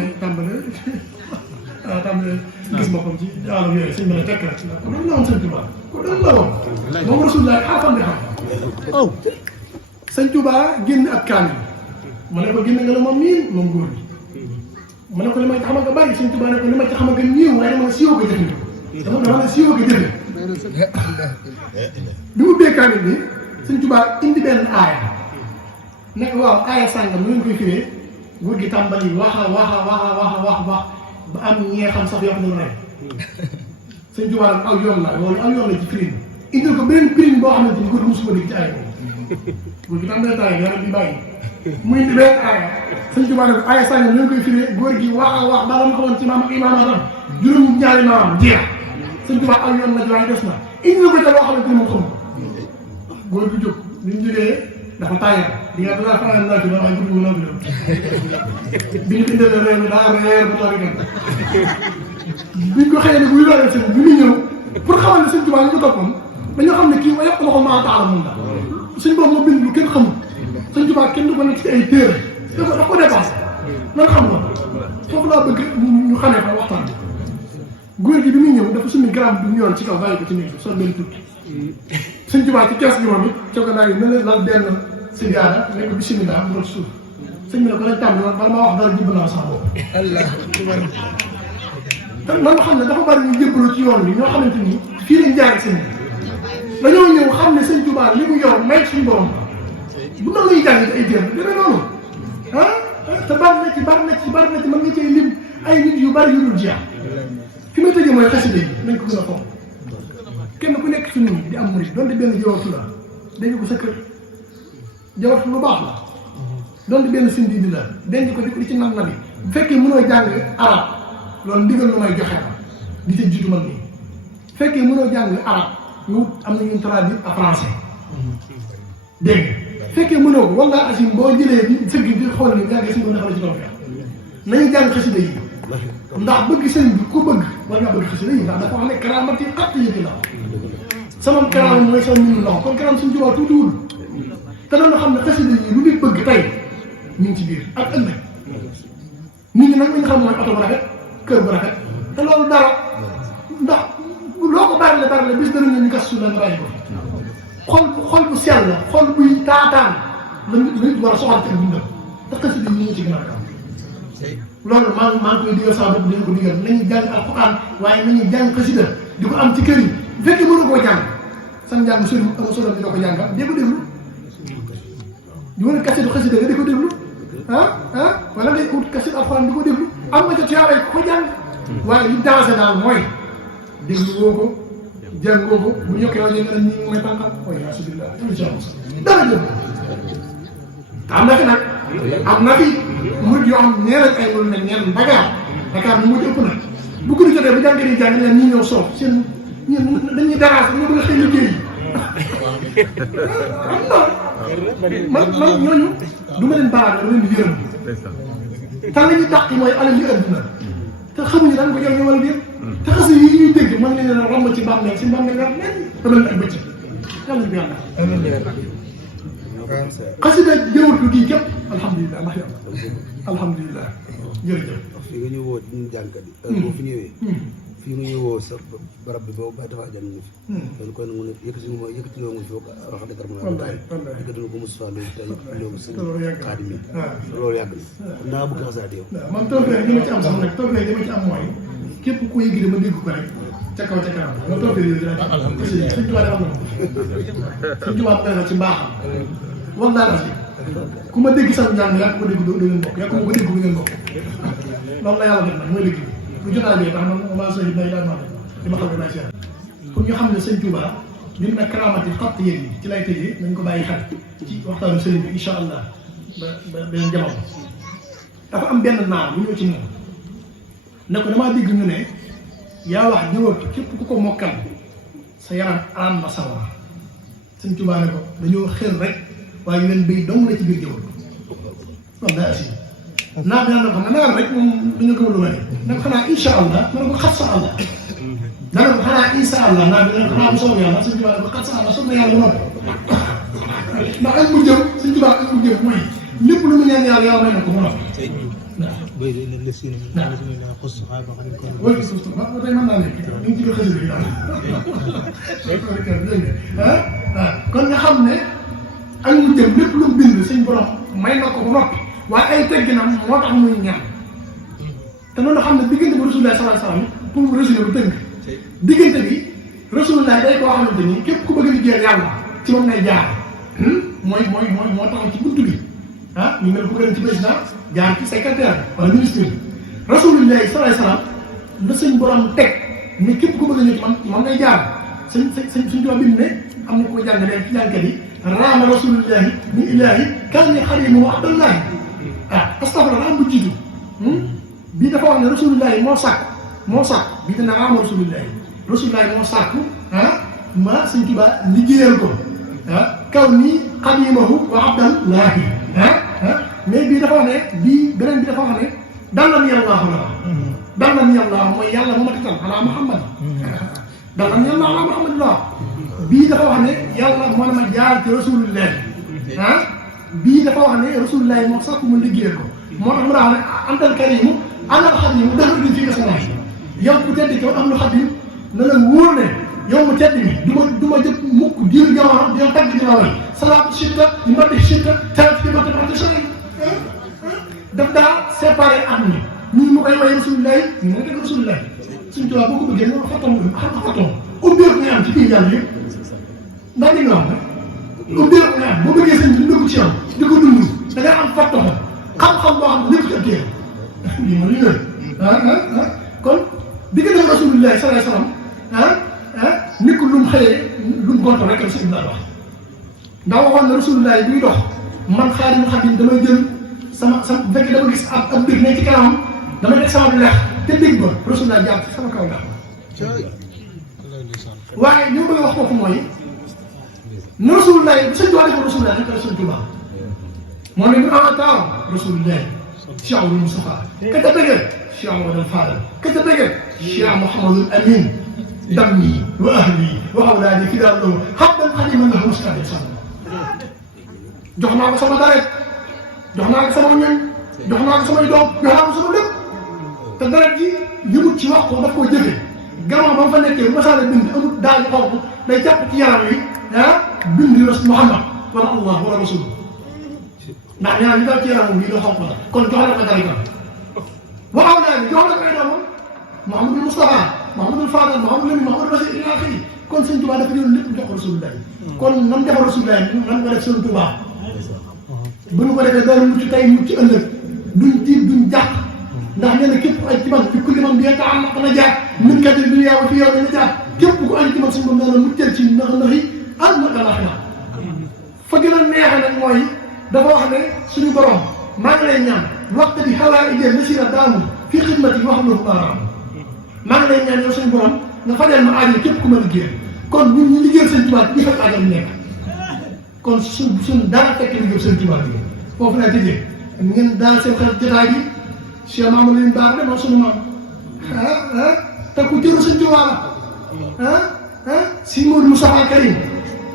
gis boppam ci àll yooyu sëñ bi ne tekk rek ko doon la woon sëñ Tuubaa ko doon la woon moom Rasulullah xaafam ne xam sëñ Tuubaa génn ak kaamil ma ne ko génn nga la moom miin moom góor gi ma ne ko li ma ci xam nga bari sëñ Tuubaa ne ko li ma ci xam nga néew waaye dama siiw ko jëfandikoo dama ne siiw ko jëfe bi mu bee kaamil bi sëñ Tuubaa indi benn aaya ne ko waaw aaya sàngam nu ngeen koy firee góor gi tàmbali wax ba am ñee xam sax yoo xam ne lu rey sëñ Tuubaa nag aw yoon la loolu aw yoon la ci firin indil ko beneen firin boo xamante ni góor gi mosu ko dégg ci aaya góor gi tàmbalee taay yàlla bi bàyyi muy indi beneen aaya sëñ Tuubaa nag aaya sàngam nu ngeen koy firee góor gi wax ba la ma xamoon ci maam ak imaamaatam juróom ñaari maam jeex sëñ Tuubaa aw yoon la ci waaye des na indil ko ca loo xamante ni moom xamul góor gi jóg bi ñu jógee dafa taayal di nga danaa faral naa fi ba waaye guddi mu noo fi bi ñu indee réew mi daa reer ba toog itam biñ ko xëyee ne buy loolee sëñ bi muy ñëw pour xamal ne sëñ Tuubaa ñu ko toppoon dañoo xam ne kii wa yàq na ko maa taala mun la suñ boobu moo bind lu kenn xamul sëñ Tuubaa kenn du ko nekk ci ay téere dafa ko dépassé nan xam nga foofu laa bëgg ñu xamee ko waxtaan góor gi bi muy ñëw dafa summi garab bi ñu yoon ci kaw bàyyi ko ci néeg bi sol benn tukki sëñ Tuubaa ci kees gi moom it cooga naa yi na leen lal benn sigaara ne ko bisimilah mu doon suuf sëñ bi ne ko lañ tàmbali woon bala maa wax dara jublu naa sax boobu. te man xam ne dafa bari ñu jébbaloo ci yoon bi ñoo xamante ni fii lañ jaar sëñ bi dañoo ñëw xam ne sëñ Tuubaa li mu yor may suñu borom bu noonu lay jàng ci ay téere demee noonu te bari na ci mën nga cee lim ay nit yu bari yu dul jeex fi may tëjee mooy xasida yi nañ ko gën a foog kenn ku nekk ci ñun di am murid donte benn jawartu la denc ko sa kër jawartu lu baax la donte benn sindi bi la denc ko di ci nan na bi bu fekkee mënoo jàng arab loolu ndigal lu may joxe la di ca jiitu man nii bu fekkee mënoo jàng arab ñu am na ñu traduire en français dégg nga bu fekkee mënoo ko wala asim boo jëlee bi sëgg di xool ni jàngee si mën na xam ne ci doon feex nañu jàng xasida yi ndax bëgg sëñ bi ku bëgg war ngaa bëgg xasida yi ndax dafa wax ne karaamati xatt yëti la sama karaam mooy sama mbiru loxo kon karaam suñu Tuubaa tuutiwul te doon xam ne xasida yi lu nit bëgg tey ñu ngi ci biir ak ëllëg nit ñi nag li nga xam mooy oto bu rafet kër bu rafet te loolu dara ndax loo ko bari bis dana ñu gas su leen bàyyi ko xol bu sell la xol buy taataan la nit war a soxal te dundam te xasida yi ñu ngi ci gën a kaw loolu maa ngi koy digal sama bopp dina ko digal nañu jàng alxuraan waaye nañu jàng xasida di ko am ci kër yi bu fekkee mënu koo jàng sam njàng sori ama solo bi doo ko jàngal dee ko déglu di wala kasetu xasida nga di ko déglu wala ngay ut kaset alxuraan di ko déglu am nga ca tuyaabay ko jàng waaye li dansé daal mooy déglu woo ko jàng woo ko bu ñokkee wàññi nga ne ñi may tànqal ooy alhamdulilah dara jëm am na fi nag am na fi murid yoo xam nee nañ ay wala nañ ñeen Dakar mu mujj ëpp na bu guddi jotee bu jàngee di jàng leen ñi ñëw soof seen ñun dañuy daraas ñu bëgg a xëy liggéey man ñooñu du ma leen baal dama leen di yërëm te la ñuy dàq mooy alal li àdduna te xamuñu daan ko jël ñu wala déet te xase yi ñuy dégg mën nañ leen a romb ci bàmmeel si bàmmeel nga nen dama leen ak bëccëg yàlla bi yàlla xasida jëwatu gii képp alhamdulilah ndax yàlla alhamdulilah jërëjëf fi nga ñu woo ci ñun jàngkat yi boo fi ñëwee fii mu ñëwoo sa barab bi boobu dafa ajal ñu fi loolu koy mu ne yëkkati loo mu fi wax dëgg mu yëkkati ko Moustapha Lo te yëkkati loo sëñ Xaadim yi loolu yàgg na naa bëgg xasaat yow waaw man toofeer li ma ci am sax nag toofeer li ma ci am mooy képp ku yëg dama dégg ko rek ca kaw ca kanam loolu toofeer yooyu dina ci Sëñ Tuubaa dafa am Sëñ Tuubaa dana ci mbaaxam wax naa la si ku ma dégg sama njàng yaa ko dégg doo leen bokk yaa ko ma ko dégg du ngeen bokk loolu la yàlla def nag mooy dëgg bu jotaay bi tax man maa sëñ bay daal ma li ma xam ne may seet pour ñu xam ne Sëñ Tuubaa lim na karaamati xatt yéeg yi ci lay tëjee nañ ko bàyyi xel ci waxtaanu sëriñ bi incha allah ba beneen jamono dafa am benn naar bu ñëw ci moom ne ko damaa dégg ñu ne yaa wax ñëwal képp ku ko mokkal sa yaram aram ma sawar Sëñ Tuubaa ne ko dañoo xër rek waaye leen bay dong la ci biir jëwal loolu daa assi naa bi naan na ko nga rek moom dañu ko lu ma ne nag xanaa incha allah ma ne ko xat sa allah naa ne ko xanaa incha allah naa bi ne ko xanaa bu soobee yàlla Sëñ Tuubaa ne ko xat sa allah soobee yàlla moom ndax ak mu jëm Sëñ Tuubaa ak mu jëm mooy lépp lu mu ñaan yàlla yàlla may na ko mu noppi waaw suuf si ba tey mën naa nekk ñu ngi ci biir xëy na kon nga xam ne ak mu jëm lépp lu mu bind suñ borom may na ko mu noppi waaye ay tegginam moo tax muy ñaan te loolu xam ne diggante bu Rasulullah sallallahu alayhi wasallam pour mu résumé bu tënk diggante bi Rasulullah day koo xamante ni képp ku bëgg a liggéeyal yàlla ci moom ngay jaar mooy moo taxaw ci buntu bi ñu mel ku gën ci président jaar ci secrétaire wala ministre bi Rasulullah sallallahu alayhi wasallam la suñ borom teg ni képp ku bëgg a ñëw ci man moom ngay jaar suñ tubaab bi mu ne am na ko jàng leen ci jàngkat yi raama Rasulullahi min ilahi kan ni xarimu wa abdallahi astafurlah am bu jiitu bii dafa wax ne Rasulullahi moo sàkk bii dana raama Rasulullahi moo sàkk ma suñ tubaab liggéeyal ko kaw ni xadimahu wa abdallahi mais bii dafa wax ne beneen bi dafa wax ne dallan yàllaahu la dallan yàllaahu mooy yàlla moo ma tital ala Muhammad dallan yàllaahu ala Muhammad la bii dafa wax ne yàlla moo ne ma jaar ci Rasulullahi bii dafa wax ne Rasulullahi moo sàkk mu liggéeyal ko moo tax mu daa wax ne antal karimu anal xadimu dafa di fii nga yow ku tedd ki am lu xadim na leen wóor ne yow mu tedd mi du ma jëpp mukk diir jamono dina tagg dina way salaatu shirka di mbatti shirka taat di mbatti sori daf daa séparé am ni ñii mu koy way Rasulullahi ñu ngi teg Rasulullahi suñ tubaab boo ko bëggee moo fattom ubbeeku nga am ci biir yàlla yëpp ndax li nga wax rek ubbeeku nga am boo bëggee sëñ bi dugg ci yow di ko dund da ngay am fattom xam-xam boo xam ne lépp ci ëttee lii mooy li nga kon diggante Rasulullahi sallallahu alayhi wasallam nit ku lu mu xëyee lu mu gonto rek la si Ibrahima wax ndax waxoon na Rasulullahi buy dox man Xaadimu Xaadim damay jël sama bu fekkee dama gis ab mbir ne ci kanamam damay teg sama lex te dégg ba Rasulullahi jaar ci sama kaw lex waaye li ma bëgg a wax foofu mooy ne Rasulullahi bu sëñ Tuubaa defal Rasulullahi rek la sëñ Tuubaa moo ne ñu amataa Rasulullahi Cheikh Abdou Moustapha ka ca bëggee Cheikh Amadou Fadal ka ca bëggee Cheikh Mouhamadul Amin dammi wa ahli wa awlaadi fi daal loolu xam nga xadiman lahu mustaqim sax jox naa ko sama deret jox naa ko sama ñoñ jox naa ko samay doom jox naa ko sama lépp te deret ji yëmut ci wax ko daf koo jëfe gannaaw ba mu fa nekkee bu masaale bind amul daal xonk day jàpp ci yaram wi bind rasul Muhammad wala Allah wala rasul ndax ñaar li daal ci yaram wi la xonk la kon jox na ko deretam wa awlaadi jox na ko ay doomam Mouhamadou Moustapha Mouhamadou Fadal Mouhamadou Lamine Mouhamadou Basir ila axiri kon sëñ Tuubaa dafa jël lépp jox ko Rasulullah kon nam defal Rasulullah nan ko def sëñ Tuubaa bu ñu ko defee dara mucc tey mucc ëllëg duñ tiit duñ jàq ndax nee na képp ku añ ci man fi kulli man bi yetta am na jaar min kat yi dunya wa fi yow na jaar képp ku añ ci man suñu borom dana muccal ci nax naxi ak na alaxira fa gën a neexe nag mooy dafa wax ne suñu borom maa ngi lay ñaan waxta bi xawaa ijee nasira daamu fii xidmati wax na fu baaraam maa ngi lay ñaan yow suñu borom nga fajal ma aajo képp ku ma liggéey kon ñun ñu liggéeyal sëñ Tuubaa ñi faj aajo nekk kon suñ dara fekk liggéeyal sëñ Tuubaa bi foofu laa tëjee ngeen daal seen xel jotaay bi Cheikh Mamadou Lamine Bara de moom suñu maam te ku jëru sëñ Tuubaa la si Modou Moustapha Karim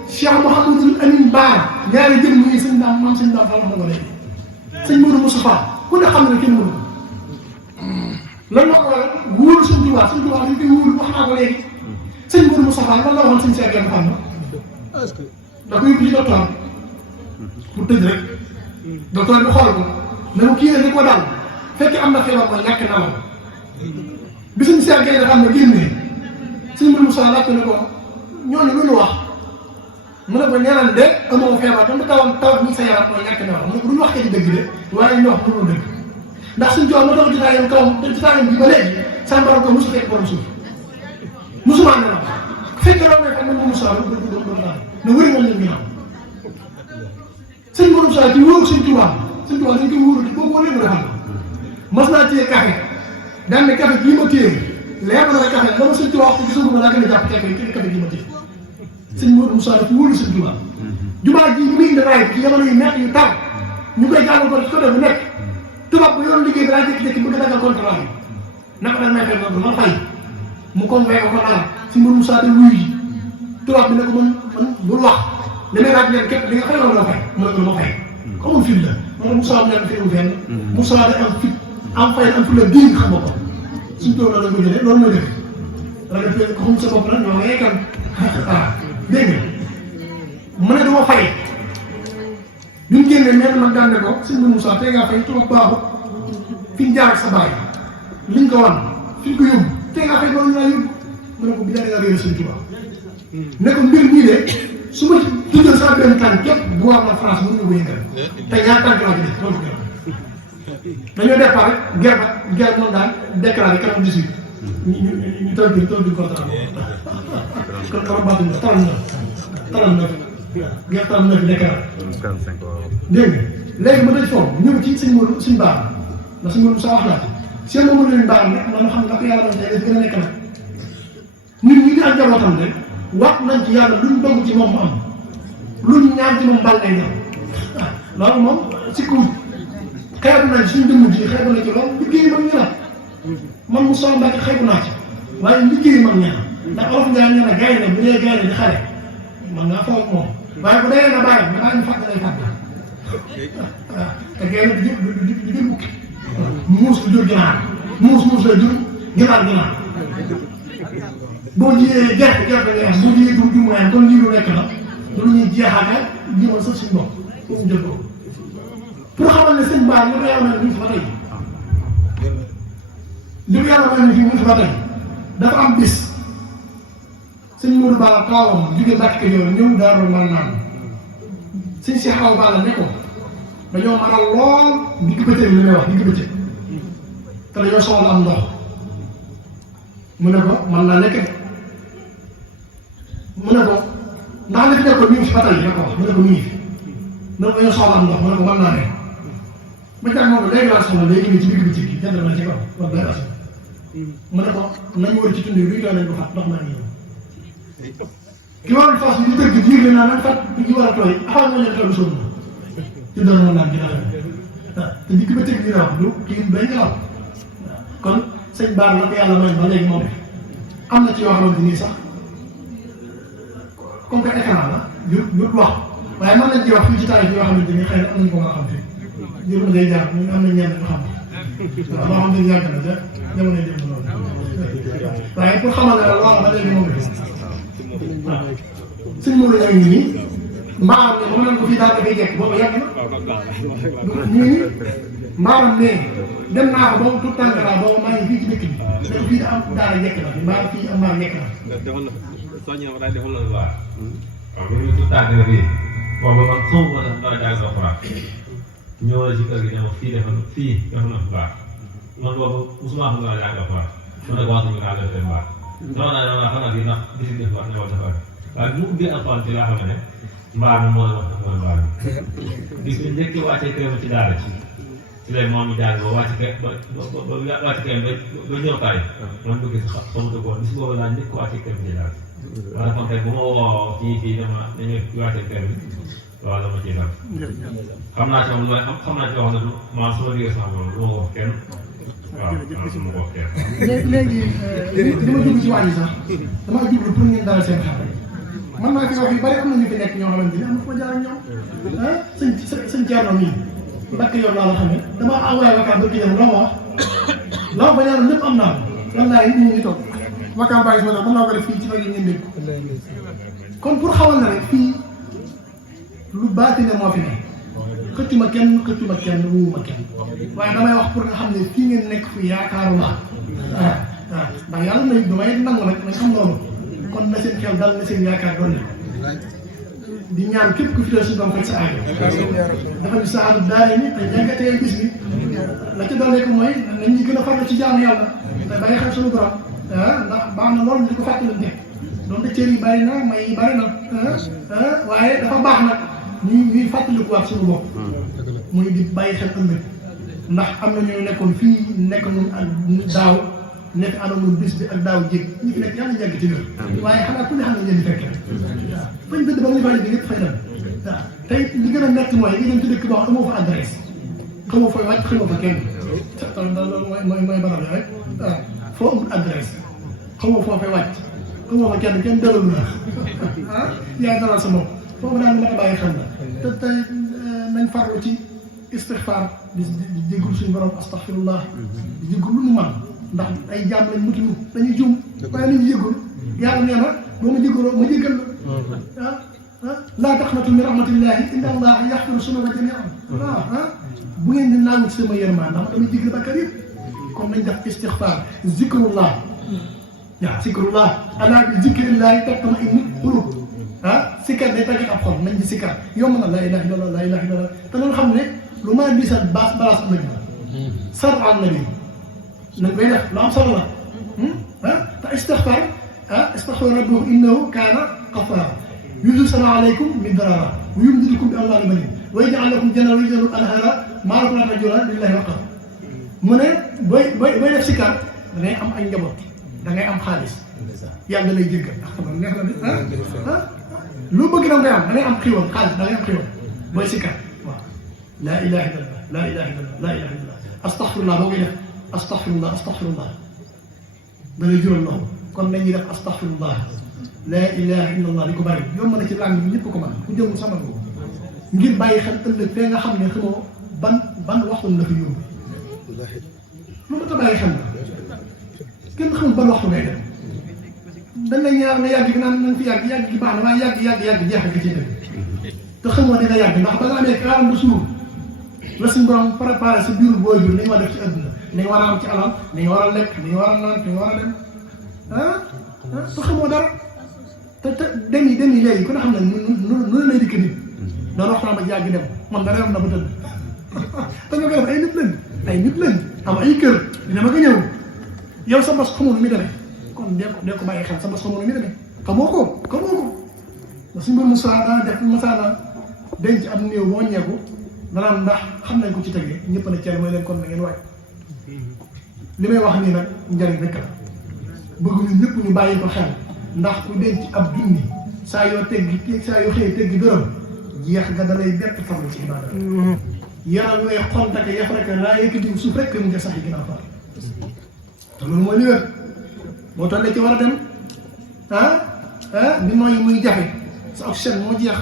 Cheikh Mouhamadou Amine Bara ñaari jëm ñi sëñ daam maam sëñ daam fa wax na ko léegi sëñ Modou Moustapha ku ne xam ne kenn mënu ko lan moo ko waral wóolu suñ tubaab dañ koy wóolu wax naa ko léegi sëñ Mourou Moustapha lan la waxoon sëñ Cheikh Gaïndé Fatma da ko yóbbu ci docteur pour tëj rek docteur bi xool ko ne ko kii ne li ko daal fekk am na feebar mooy ñàkk na la bi sëñ Cheikh Gaïndé Fatma génnee sëñ Mourou Moustapha laaj ko ne ko ñooñu lu ñu wax mu ne ko ñaanal de amoo feebar te mu tawat mi sa yaram mooy ñàkk na la mu ne ko duñu wax ke ci dëgg de waaye ñu wax mënul dëgg ndax suñ jox moo tax jotaayam kawam te jotaayam bi ba léegi sama borom ko mosu fekk borom suuf mosumaa ne la fekk loolu mooy xam ne moom Moussa ne wëri moom lañ ginnaaw sëñ Mourou Moussa ci wóoru sëñ Tuubaa dañ koy wóoru boobu wóor leen defal mas naa téye café daan ne café bii ma téye leer na la café la ma sëñ Tuubaa wax ko gisaguma laa gën a jàpp café bii ma téye sëñ Mourou Moussa dafa wóoru sëñ Tuubaa jumaa ji ñu indi raay ci jamono yu metti yu tar ñu koy jàngal ko ci côté bu nekk tubaab bu yoroon liggéey bi daa jékki-jékki bëgg a dagal contrat bi naka dañ may fay noonu ma fay mu convoqué ko naan si Mourou Moussa de wuyu ji tubaab bi ne ko man bul wax li may laaj leen képp li nga fay wala fay mu ne ko ma fay comme fit la moo tax Moussa am leen fiwu fenn Moussa da am fit am fay am fi la diin xam nga ko suñ toog la ko jëlee loolu mooy def la def ko xam sa bopp nag ñoo nga yeekan waaw dégg nga mu ne dama fay bi mu génnee mel nag daan ne ko sëñ bi Moussa tey ngaa fay tubaab baaxut fi ñu jaar ak sa baay liñ ko wan fi ñu ko yóbbu tey ngaa fay loolu ñu laa yóbbu mu ne ko bi nga réer sëñ tubaab ne ko mbir mii de su ma tuddee sama benn tànk képp bu war na France mënuñu ko yëngal te ñaar tànk laa ci def loolu gën dañoo départ rek guerre moom daal déclaré 98 ñu tënk contrat kon kama baatuñ la taral na gerte am na fi déclaré dégg nga léegi ma daj foofu ñëw ci sëñ Modou sëñ Bara ndax sëñ Modou sa wax naa ci seen moomu leen Bara nag man xam nga ko yàlla moom tey daf gën a nekk nag ñun ñi di ak njabootam de wax nañ ci yàlla luñ dogg ci moom mu am luñ ñaan ci moom mbal lay ñaan waaw loolu moom si kuuj xeebu nañ suñ jëmm ji xeebu nañ ci loolu liggéey mag ñi la man mu soxla Mbacke xeebu naa ci waaye liggéey mag ñi la ndax olof Ndiaye nee na gaay ne bu dee gaay di xale man ngaa foog moom waaye bu dee na bàyyi na bàyyi ñu fàtte lay fàtte waaw te gaay di jël bukki muus du jur ginaar muus lay jur ginaar boo jiyee gerte ngay am boo jiyee dugub mooy am kon lii lu nekk la lu ñuy jeexalee jéemal sax suñu bopp foofu jël ko pour xamal ne sëñ Bara li ko yàlla may ñu fi ba tey li ko yàlla may ñu fi ba tey dafa am bis sëñ Modou Bara taawam jóge Mbàkke Kajoor ñëw Daaru Marnaan sëñ Cheikh Awa Balla ne ko dañoo maral lool digg bëccëg li may wax digg bëccëg te dañoo soxla am ndox mu ne ko man naa nekk mu ne ko ndax li fi nekkoon ñu ngi fi ba tey la ko wax mu ne ko ñu ngi fi mu ne ko dañoo soxla am ndox mu ne ko mën naa nekk ba tax moom léegi laa soxla léegi nii ci digg bëccëg gi jënd na ci kaw wax dëgg yàlla mu ne ko nañu wër ci tund yi luy doon nañ ko fat ndox maa ngi ñëw ki waroon fas bi di dëgg jiir li naa nag fat bi ñu war a tooy axaw nga leen tooy sonn ci doon mën naan dina te digg bëccëg bi wax du kii bay ngelaw kon sëñ Bara la ko yàlla may ba léegi moom am na ci yoo xamante nii sax comme que écran la jur wax waaye mën nañ ci wax fii ci taay yoo xamante ni xëy na am nañu ko mën a xam fii jur ma day jaar ñun am nañ ñenn ñu xam waaw loo xam ne yàgg na ja jamono jëm loolu waaye pour xamal ne la loo xam ba léegi moom waaw sëñ Modou ña ngi nii mbaaram ne ba ma leen ko fii daal dafay jekk boobu yàgg na ñii mbaaram ne dem naa ko boobu tout tànk laa boobu maa ngi fii ci dëkk bi mais fii da am daara jekk na fi mbaa fii am mbaa nekk na soo ñëwee daal defal la lu baax. waaw bu ñu tout tànk na fii boobu man xaw ma sax dara jàng alxuraan ñëw la ci kër gi ne ma fii defal na fu baax man boobu musuma xam dara jàng alxuraan man nag waa suñu kaa def seen baax dama naa xanaa fii ndax bisi def baax ñëwal defal waaye bu mu ubbee alxuraan ci laa xam ne mbaa mi moo la wax mooy mbaa mi bis bi njëkk wàccee kër ci daara ci lay moom mi jàng ba wàcc kër ba ñëw pare man bëgg si xamutu ko bis boobu laa njëkk wàccee kër ci daara waaye kon tey bu ma woo fii dama dañuy wàccee kër bi waaw dama ciy def xam naa ci moom xam naa ci wax ne maa su ma diggee sama moom du ma ko wax kenn waaw du ma ko wax kenn léegi li ma jublu ci wàññi sax damaa jublu pour ngeen dalal seen xel man maa fi wax yu bari am na ñu fi nekk ñoo xamante ni am na fu ma jaar ak ñoom ah sëñ Thierno mii Mbacke yow laa la xam ne damaa envoyé vocal ba kii dem loo ma wax loo ba ñaanal lépp am naa ko wallaay ñu ngi toog wakam bàyyi ma mën naa ko def fii ci rajo ngeen dégg kon pour xamal na rek fii lu baati ne moo fi ne xëccuma kenn wuuma kenn waaye damay wax pour nga xam ne fii ngeen nekk fu yaakaaru laa ndax yàlla na damay nangu nag nañ xam loolu kon na seen xel dal na seen yaakaar doon di ñaan képp ku fi dee suñu doom faj sa aajo dafa di saadu daare ni te jàngatee gis bi la ca doole ko mooy nañ ñi gën a farlu ci jaamu yàlla te bàyyi xel suñu borom ndax baax na loolu di ko fàttalante donte cër yi bari na may yi bari na waaye dafa baax nag ñuy fàttalikuwaat suñu bopp muy di bàyyi xel ëllëg ndax am na ñoo nekkoon fii nekk nun ak daaw nekk àndoon bis bi ak daaw jéeg ñi fi nekk yàlla yàgg ci biir waaye xanaa ku ne xam ne ngeen di fekkee fañ dëdd ba ñu fay jóge ñëpp fay dem waaw tey li gën a nekk mooy nga dem ci dëkk boo xam amoo fa adresse xamoo fooy wàcc xamoo fa kenn loolu mooy barab yi rek waaw foo amul adresse xamoo foo fay wàcc xamoo fa kenn dalalu la yaay dalal sa bopp foofu daal mën a bàyyi xel la te tey nañ farlu ci istixfaar di jéggul suñu borom astaxfirullah di jéggul lu mu man ndax ay jaam lañ mutuñu dañuy juum waaye nañu jéggul yàlla nee na boo ma jégaloo ma jégal la laa taqnatu min rahmatillahi inna allaha yaxfiru sunuba jamian bu ngeen di naagu ci sama yërmaan ndax dama jégal bàkkaar yëpp comme nañ def istixfaar zikrullah zikrullah alaa bi zikrillahi tatma'innul qulub sikkar day tàggat ab xol nañ ci sikkar yomb na laa ilaha illallah laa ilaha illallah te loolu xam ne lu ma diisal balaas am na sar al nabi nañ koy def lu am solo la te istixfaar istaghfiru rabbakum innahu kaana ghaffaaran yursilu samaa aleykum midraara wa yumdidkum bi amwaalin baniin wa yaj'al lakum jannaatin wa yaj'al lakum anhaaran maa lakum laa tarjuuna lillaahi waqaara mu ne booy def sikkar da ngay am ay njaboot da ngay am xaalis yàlla lay jéggal ndax xam nga neex na de loo bëgg da ngay am da ngay am xiiwal xaalis da ngay am xiiwal booy sikkar waaw laa ilaha illallah laa ilaha illallah laa ilaha illallah astaghfirullah boo koy def astaghfirullah da lay jural loxo kon nañuy def astaghfirullah laa ilaha illallah di ko bari yomb na ci langue bi ñëpp ko mën ku jëmul sama ko ngir bàyyi xel ëllëg fee nga xam ne xamoo ban waxtu la fi yóbbu lu ma ta bàyyi xel la kenn xamul ban waxtu ngay def dañ lay ñaar nga yàgg gi naan nañ fi yàgg gi baax na waaye yàgg jeexal ko ci dëgg te xamoo dina yàgg ndax ba nga amee 40 jours la suñu borom préparé sa biir booy jur li nga war a def ci àdduna li nga war a am ci alal li nga war a lekk li nga war a naan fi nga war a dem te xamoo dara te dem yi léegi ku ne xam ne nu lay dikk nit doon waxtaan ba yàgg dem man dara am na ba tëdd te nga koy def ay nit lañ am ay kër dina ma ko ñëw yow sa bos xamul nu muy demee kon dee ko bàyyi xel sa bos xamul nu muy demee xamoo ko da suñu borom Moussa daan def masaana denc am néew boo ñeeku danaan ndax xam nañ ko ci tegee ñëpp na ceel mooy leen kon na ngeen wàcc li may wax nii nag njëriñ rek la bëgg ñu ñëpp ñu bàyyi ko xel ndax ku denc ab junni saa yoo xëyee teggi dërëm jeex nga da lay bett farlu ci ibaada yaram yooyu xol daka yaf rek laa yëkkati suuf rek mu nga sax yi ginnaaw far te loolu mooy li wér boo tollee ci war a dem ni nooyi muy jafe sa oxygène moo jeex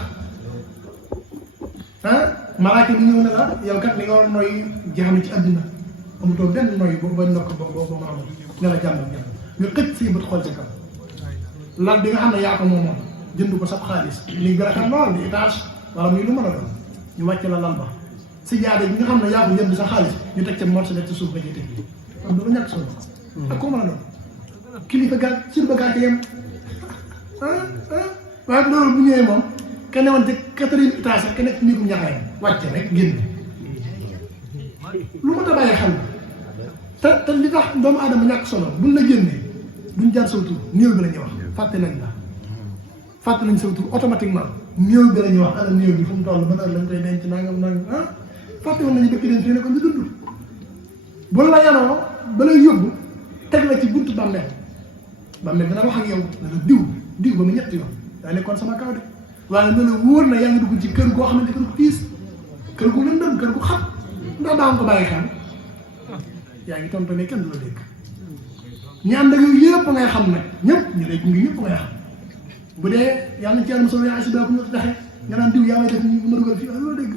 malaaka bi ñëw na la yow kat li nga war a nooy jeex na ci àdduna amutoo benn nooy ba nokk ba ma amal ne la jàmm nga xëj say bët xool ca kaw lal bi nga xam ne yaa ko moom jënd ko sab xaalis lii gën a xam lool di étage wala muy lu mën a doon ñu wàcc la lal ba si jaade bi nga xam ne yaa ko jënd sa xaalis ñu teg ca morceau ci suuf ba ci teg kon du la ñàkk solo ak koo mën a doon kilifa gaa sur ba gaa ci yem waaye loolu bu ñëwee moom ka newoon te 4e étage sax ka nekk ci néegum ñaxaayam wàcce rek génn lu ma ta bàyyi xel te li tax doomu aadama ñàkk solo buñ la génnee duñ jaar saw tur néew bi la ñuy wax fàtte nañ saw tur automatiquement néew bi la ñuy wax ana néew bi fu mu toll ban heure lañ koy denc nangam fàtte woon nañu bëkk den fii ne ko ñu dund bu la yanoo ba lay yóbbu teg la ci buntu bàmmeel dina wax ak yow ne la diw ba mu ñetti yoon daa nekkoon sama kaw de waaye ne la wóor na yaa ngi dugg ci kër goo xamante kër gu tiis kër gu lëndëm kër gu xat ndax daa ko bàyyi xel yaa ngi tontu ne kenn du la dégg ñi ànd ak yow yëpp ngay xam nag ñëpp ñu lay gunge ñëpp ngay xam bu dee yàlla na ci yàlla mosoo yaa si daa ko ñu taxe nga naan diw yaa may def nii bu ma dugal fii loo dégg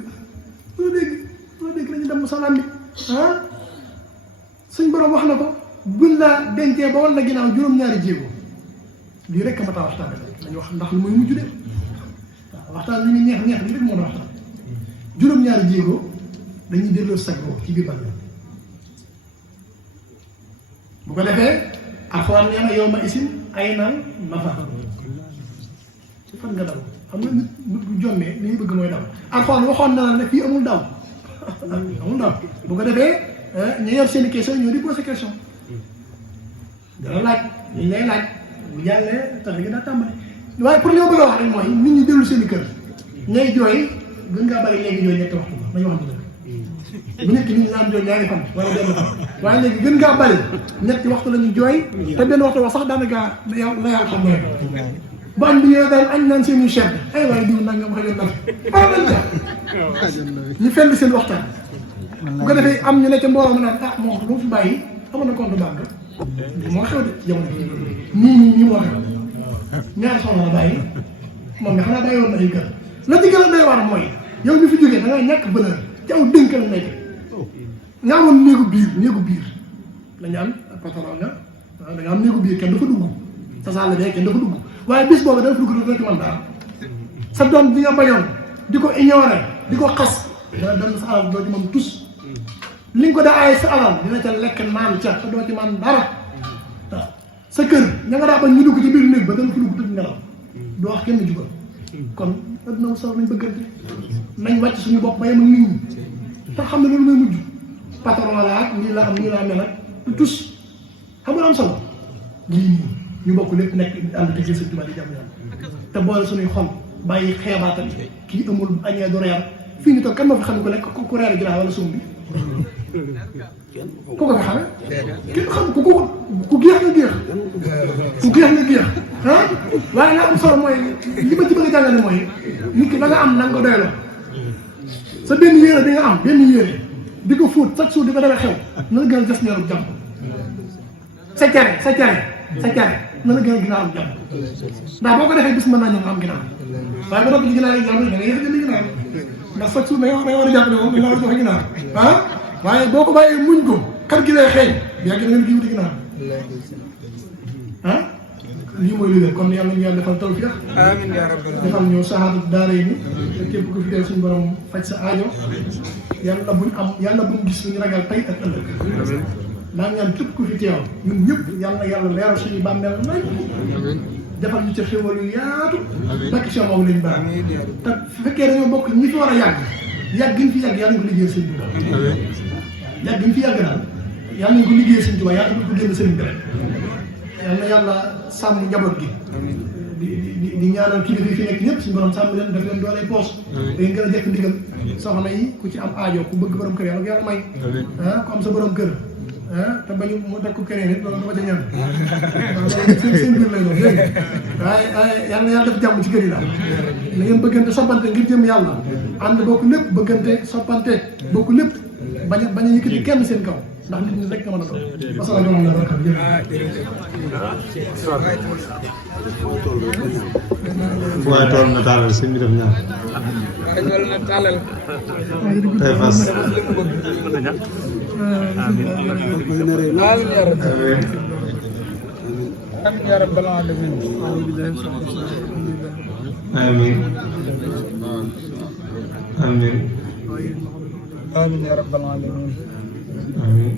dañu dem sa lambi suñ borom wax na ko buñ la dencee ba wala ginnaaw juróom-ñaari jéego lii rek ma taa waxtaan rek dañu wax ndax lu muy mujj de waaw waxtaan li ñu neex neex lii rek moo doon waxtaan juróom-ñaari jéego dañuy delloo sag boobu ci biir bàmmeel bu ko defee alxuraan nee na yow ma isin ay naan nafa ci fan nga daw xam nga nit bu jommee li ñu bëgg mooy daw alxuraan waxoon na la ne fii amul daw amul daw bu ko defee ñu yor seen i question ñoo di posé question dana laaj ñu lay laaj bu jàllee tax gi daa tàmbali waaye pour li ma bëgg a wax rek mooy nit ñi dellu seen i kër ñay jooy gën ngaa bari léegi jooy ñetti waxtu la nañu wax dëgg bu nekk nit ñi naan jooy ñaari fan wala benn fan waaye léegi gën ngaa bari ñetti waxtu la ñu jooy te benn waxtu wax sax daanaka la yàlla xam nga bu am bi ñëwee daal añ naan seen i chef ay waaye diw nangam wax dëgg yàlla ñu fenn seen waxtaan bu ko defee am ñu ne ca mbooloo mu naan ah moo lu mu fi bàyyi amoon na compte banque moo xew de jamono nii moo xew ñaari soxna la bàyyi moom nga xanaa bàyyi woon na ay kër la ci gën a doy waar mooy yow mi fi jógee da nga ñàkk valeur ci aw dénk la nekk nga amoon néegu biir la ñu am patron nga da nga am néegu biir kenn dafa dugg sa salle bee kenn dafa dugg waaye bis boobu dafa dugg doo ci mën dara sa doom di nga bañoon di ko ignorer di ko xas dana dem sa alal doo ci mën tus li nga ko daa aaye sa alal dina ca lekk naan ca te doo ci man dara waaw sa kër ña nga daa bañ ñu dugg ci biir néeg ba danga fi dugg tëdd nelaw doo wax kenn jugal kon adduna sax nañ bëggante nañ wàcc suñu bopp bay ma nit ñi te xam ne loolu mooy mujj patron la ak nii la am nii laa mel ak tus xam nga am solo lii nii ñu bokk lépp nekk ànd te Sëñ Tuubaa di jàmm yàlla te boole suñuy xol bàyyi xeebaatal kii amul añee du reer fii ñu toog kan moo fi xam ne ko lekk ku reer ginnaaw wala suum bi ku ko fi xamee kenn xam ku géex nga géex ah waaye la am solo mooy li ma ci bëgg a jàngale mooy nit ki la nga am na nga ko doyloo sa benn yére bi nga am benn yére di ko fóot chaque jour di ko defee xew na la gën a des ñeeru jàmm sa cere na la gën a ginnaaw am jàmm ndax boo ko defee bis mën naa ñëw nga am ginnaaw waaye ba noppi ci ginnaaw yi jàmm da nga yéex a jënd ginnaaw ndax chaque jour da nga war a jàpp ne moom dañ la war a joxe ginnaaw ah waaye boo ko bàyyee muñ ko xar gi lay xeeñ yaa ngi leen di wuti ginnaaw ah lii mooy li leen kon yàlla ñu yàlla defal tawfiq amiin yaa rabbi defal ñu saxaatu daara yi te képp ku fi dee suñu borom faj sa aajo yàlla buñ gis suñu ragal tey ak ëllëg maa ngi ñaan képp ku fi teew ñun ñëpp yàlla leeral suñu bàmmeel nañ defal ñu ca xéwal yu yaatu bakki si moom lañ baax te su fekkee dañoo bokk ñi fi war a yàgg gi ñu fi yàgg yàlla ñu ko liggéeyal sëñ Tuubaa yàgg gi ñu fi yàgg daal yàlla ñu ko liggéeyal sëñ Tuubaa yàlla ko génn sëriñ bi rek yàlla na yàlla sàmm njaboot gi di ñaanal kilifa yi fi nekk ñëpp suñu borom sàmm leen def leen doole poos day gën a jekk ndigal soxna yi ku ci am aajo ku bëgg borom kër yàlla may ku am sa borom kër te bañu mu teg ko keneen it loolu dama ca ñaan seen biir lay doon dégg waaye yal na yàlla def jàmm ci kër yi daal na ngeen bëggante soppante ngir jëm yàlla ànd bokk lépp bëggante soppante bokk lépp bañ a yëkkati kenn seen kaw ndax nit ñi rek nga mën a doon wasalaamaaleykum wa rahmatulah. waaye tool na taalal sëñ bi def ñaan tey fas يا رب العالمين آمين آمين آمين يا رب العالمين آمين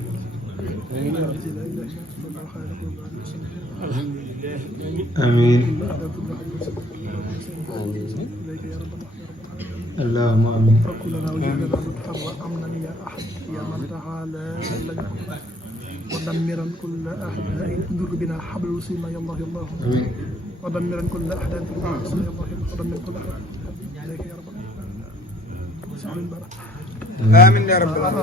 آمين اللهم آمين كلنا وجعلنا بالحر أمنا يا أحد يا من تعالى ودمرا كل أعداء انظر بنا حبل وسيما يا الله يا الله آمين ودمرا كل أعداء يا الله ودمر كل أعداء إليك يا رب العالمين آمين يا رب العالمين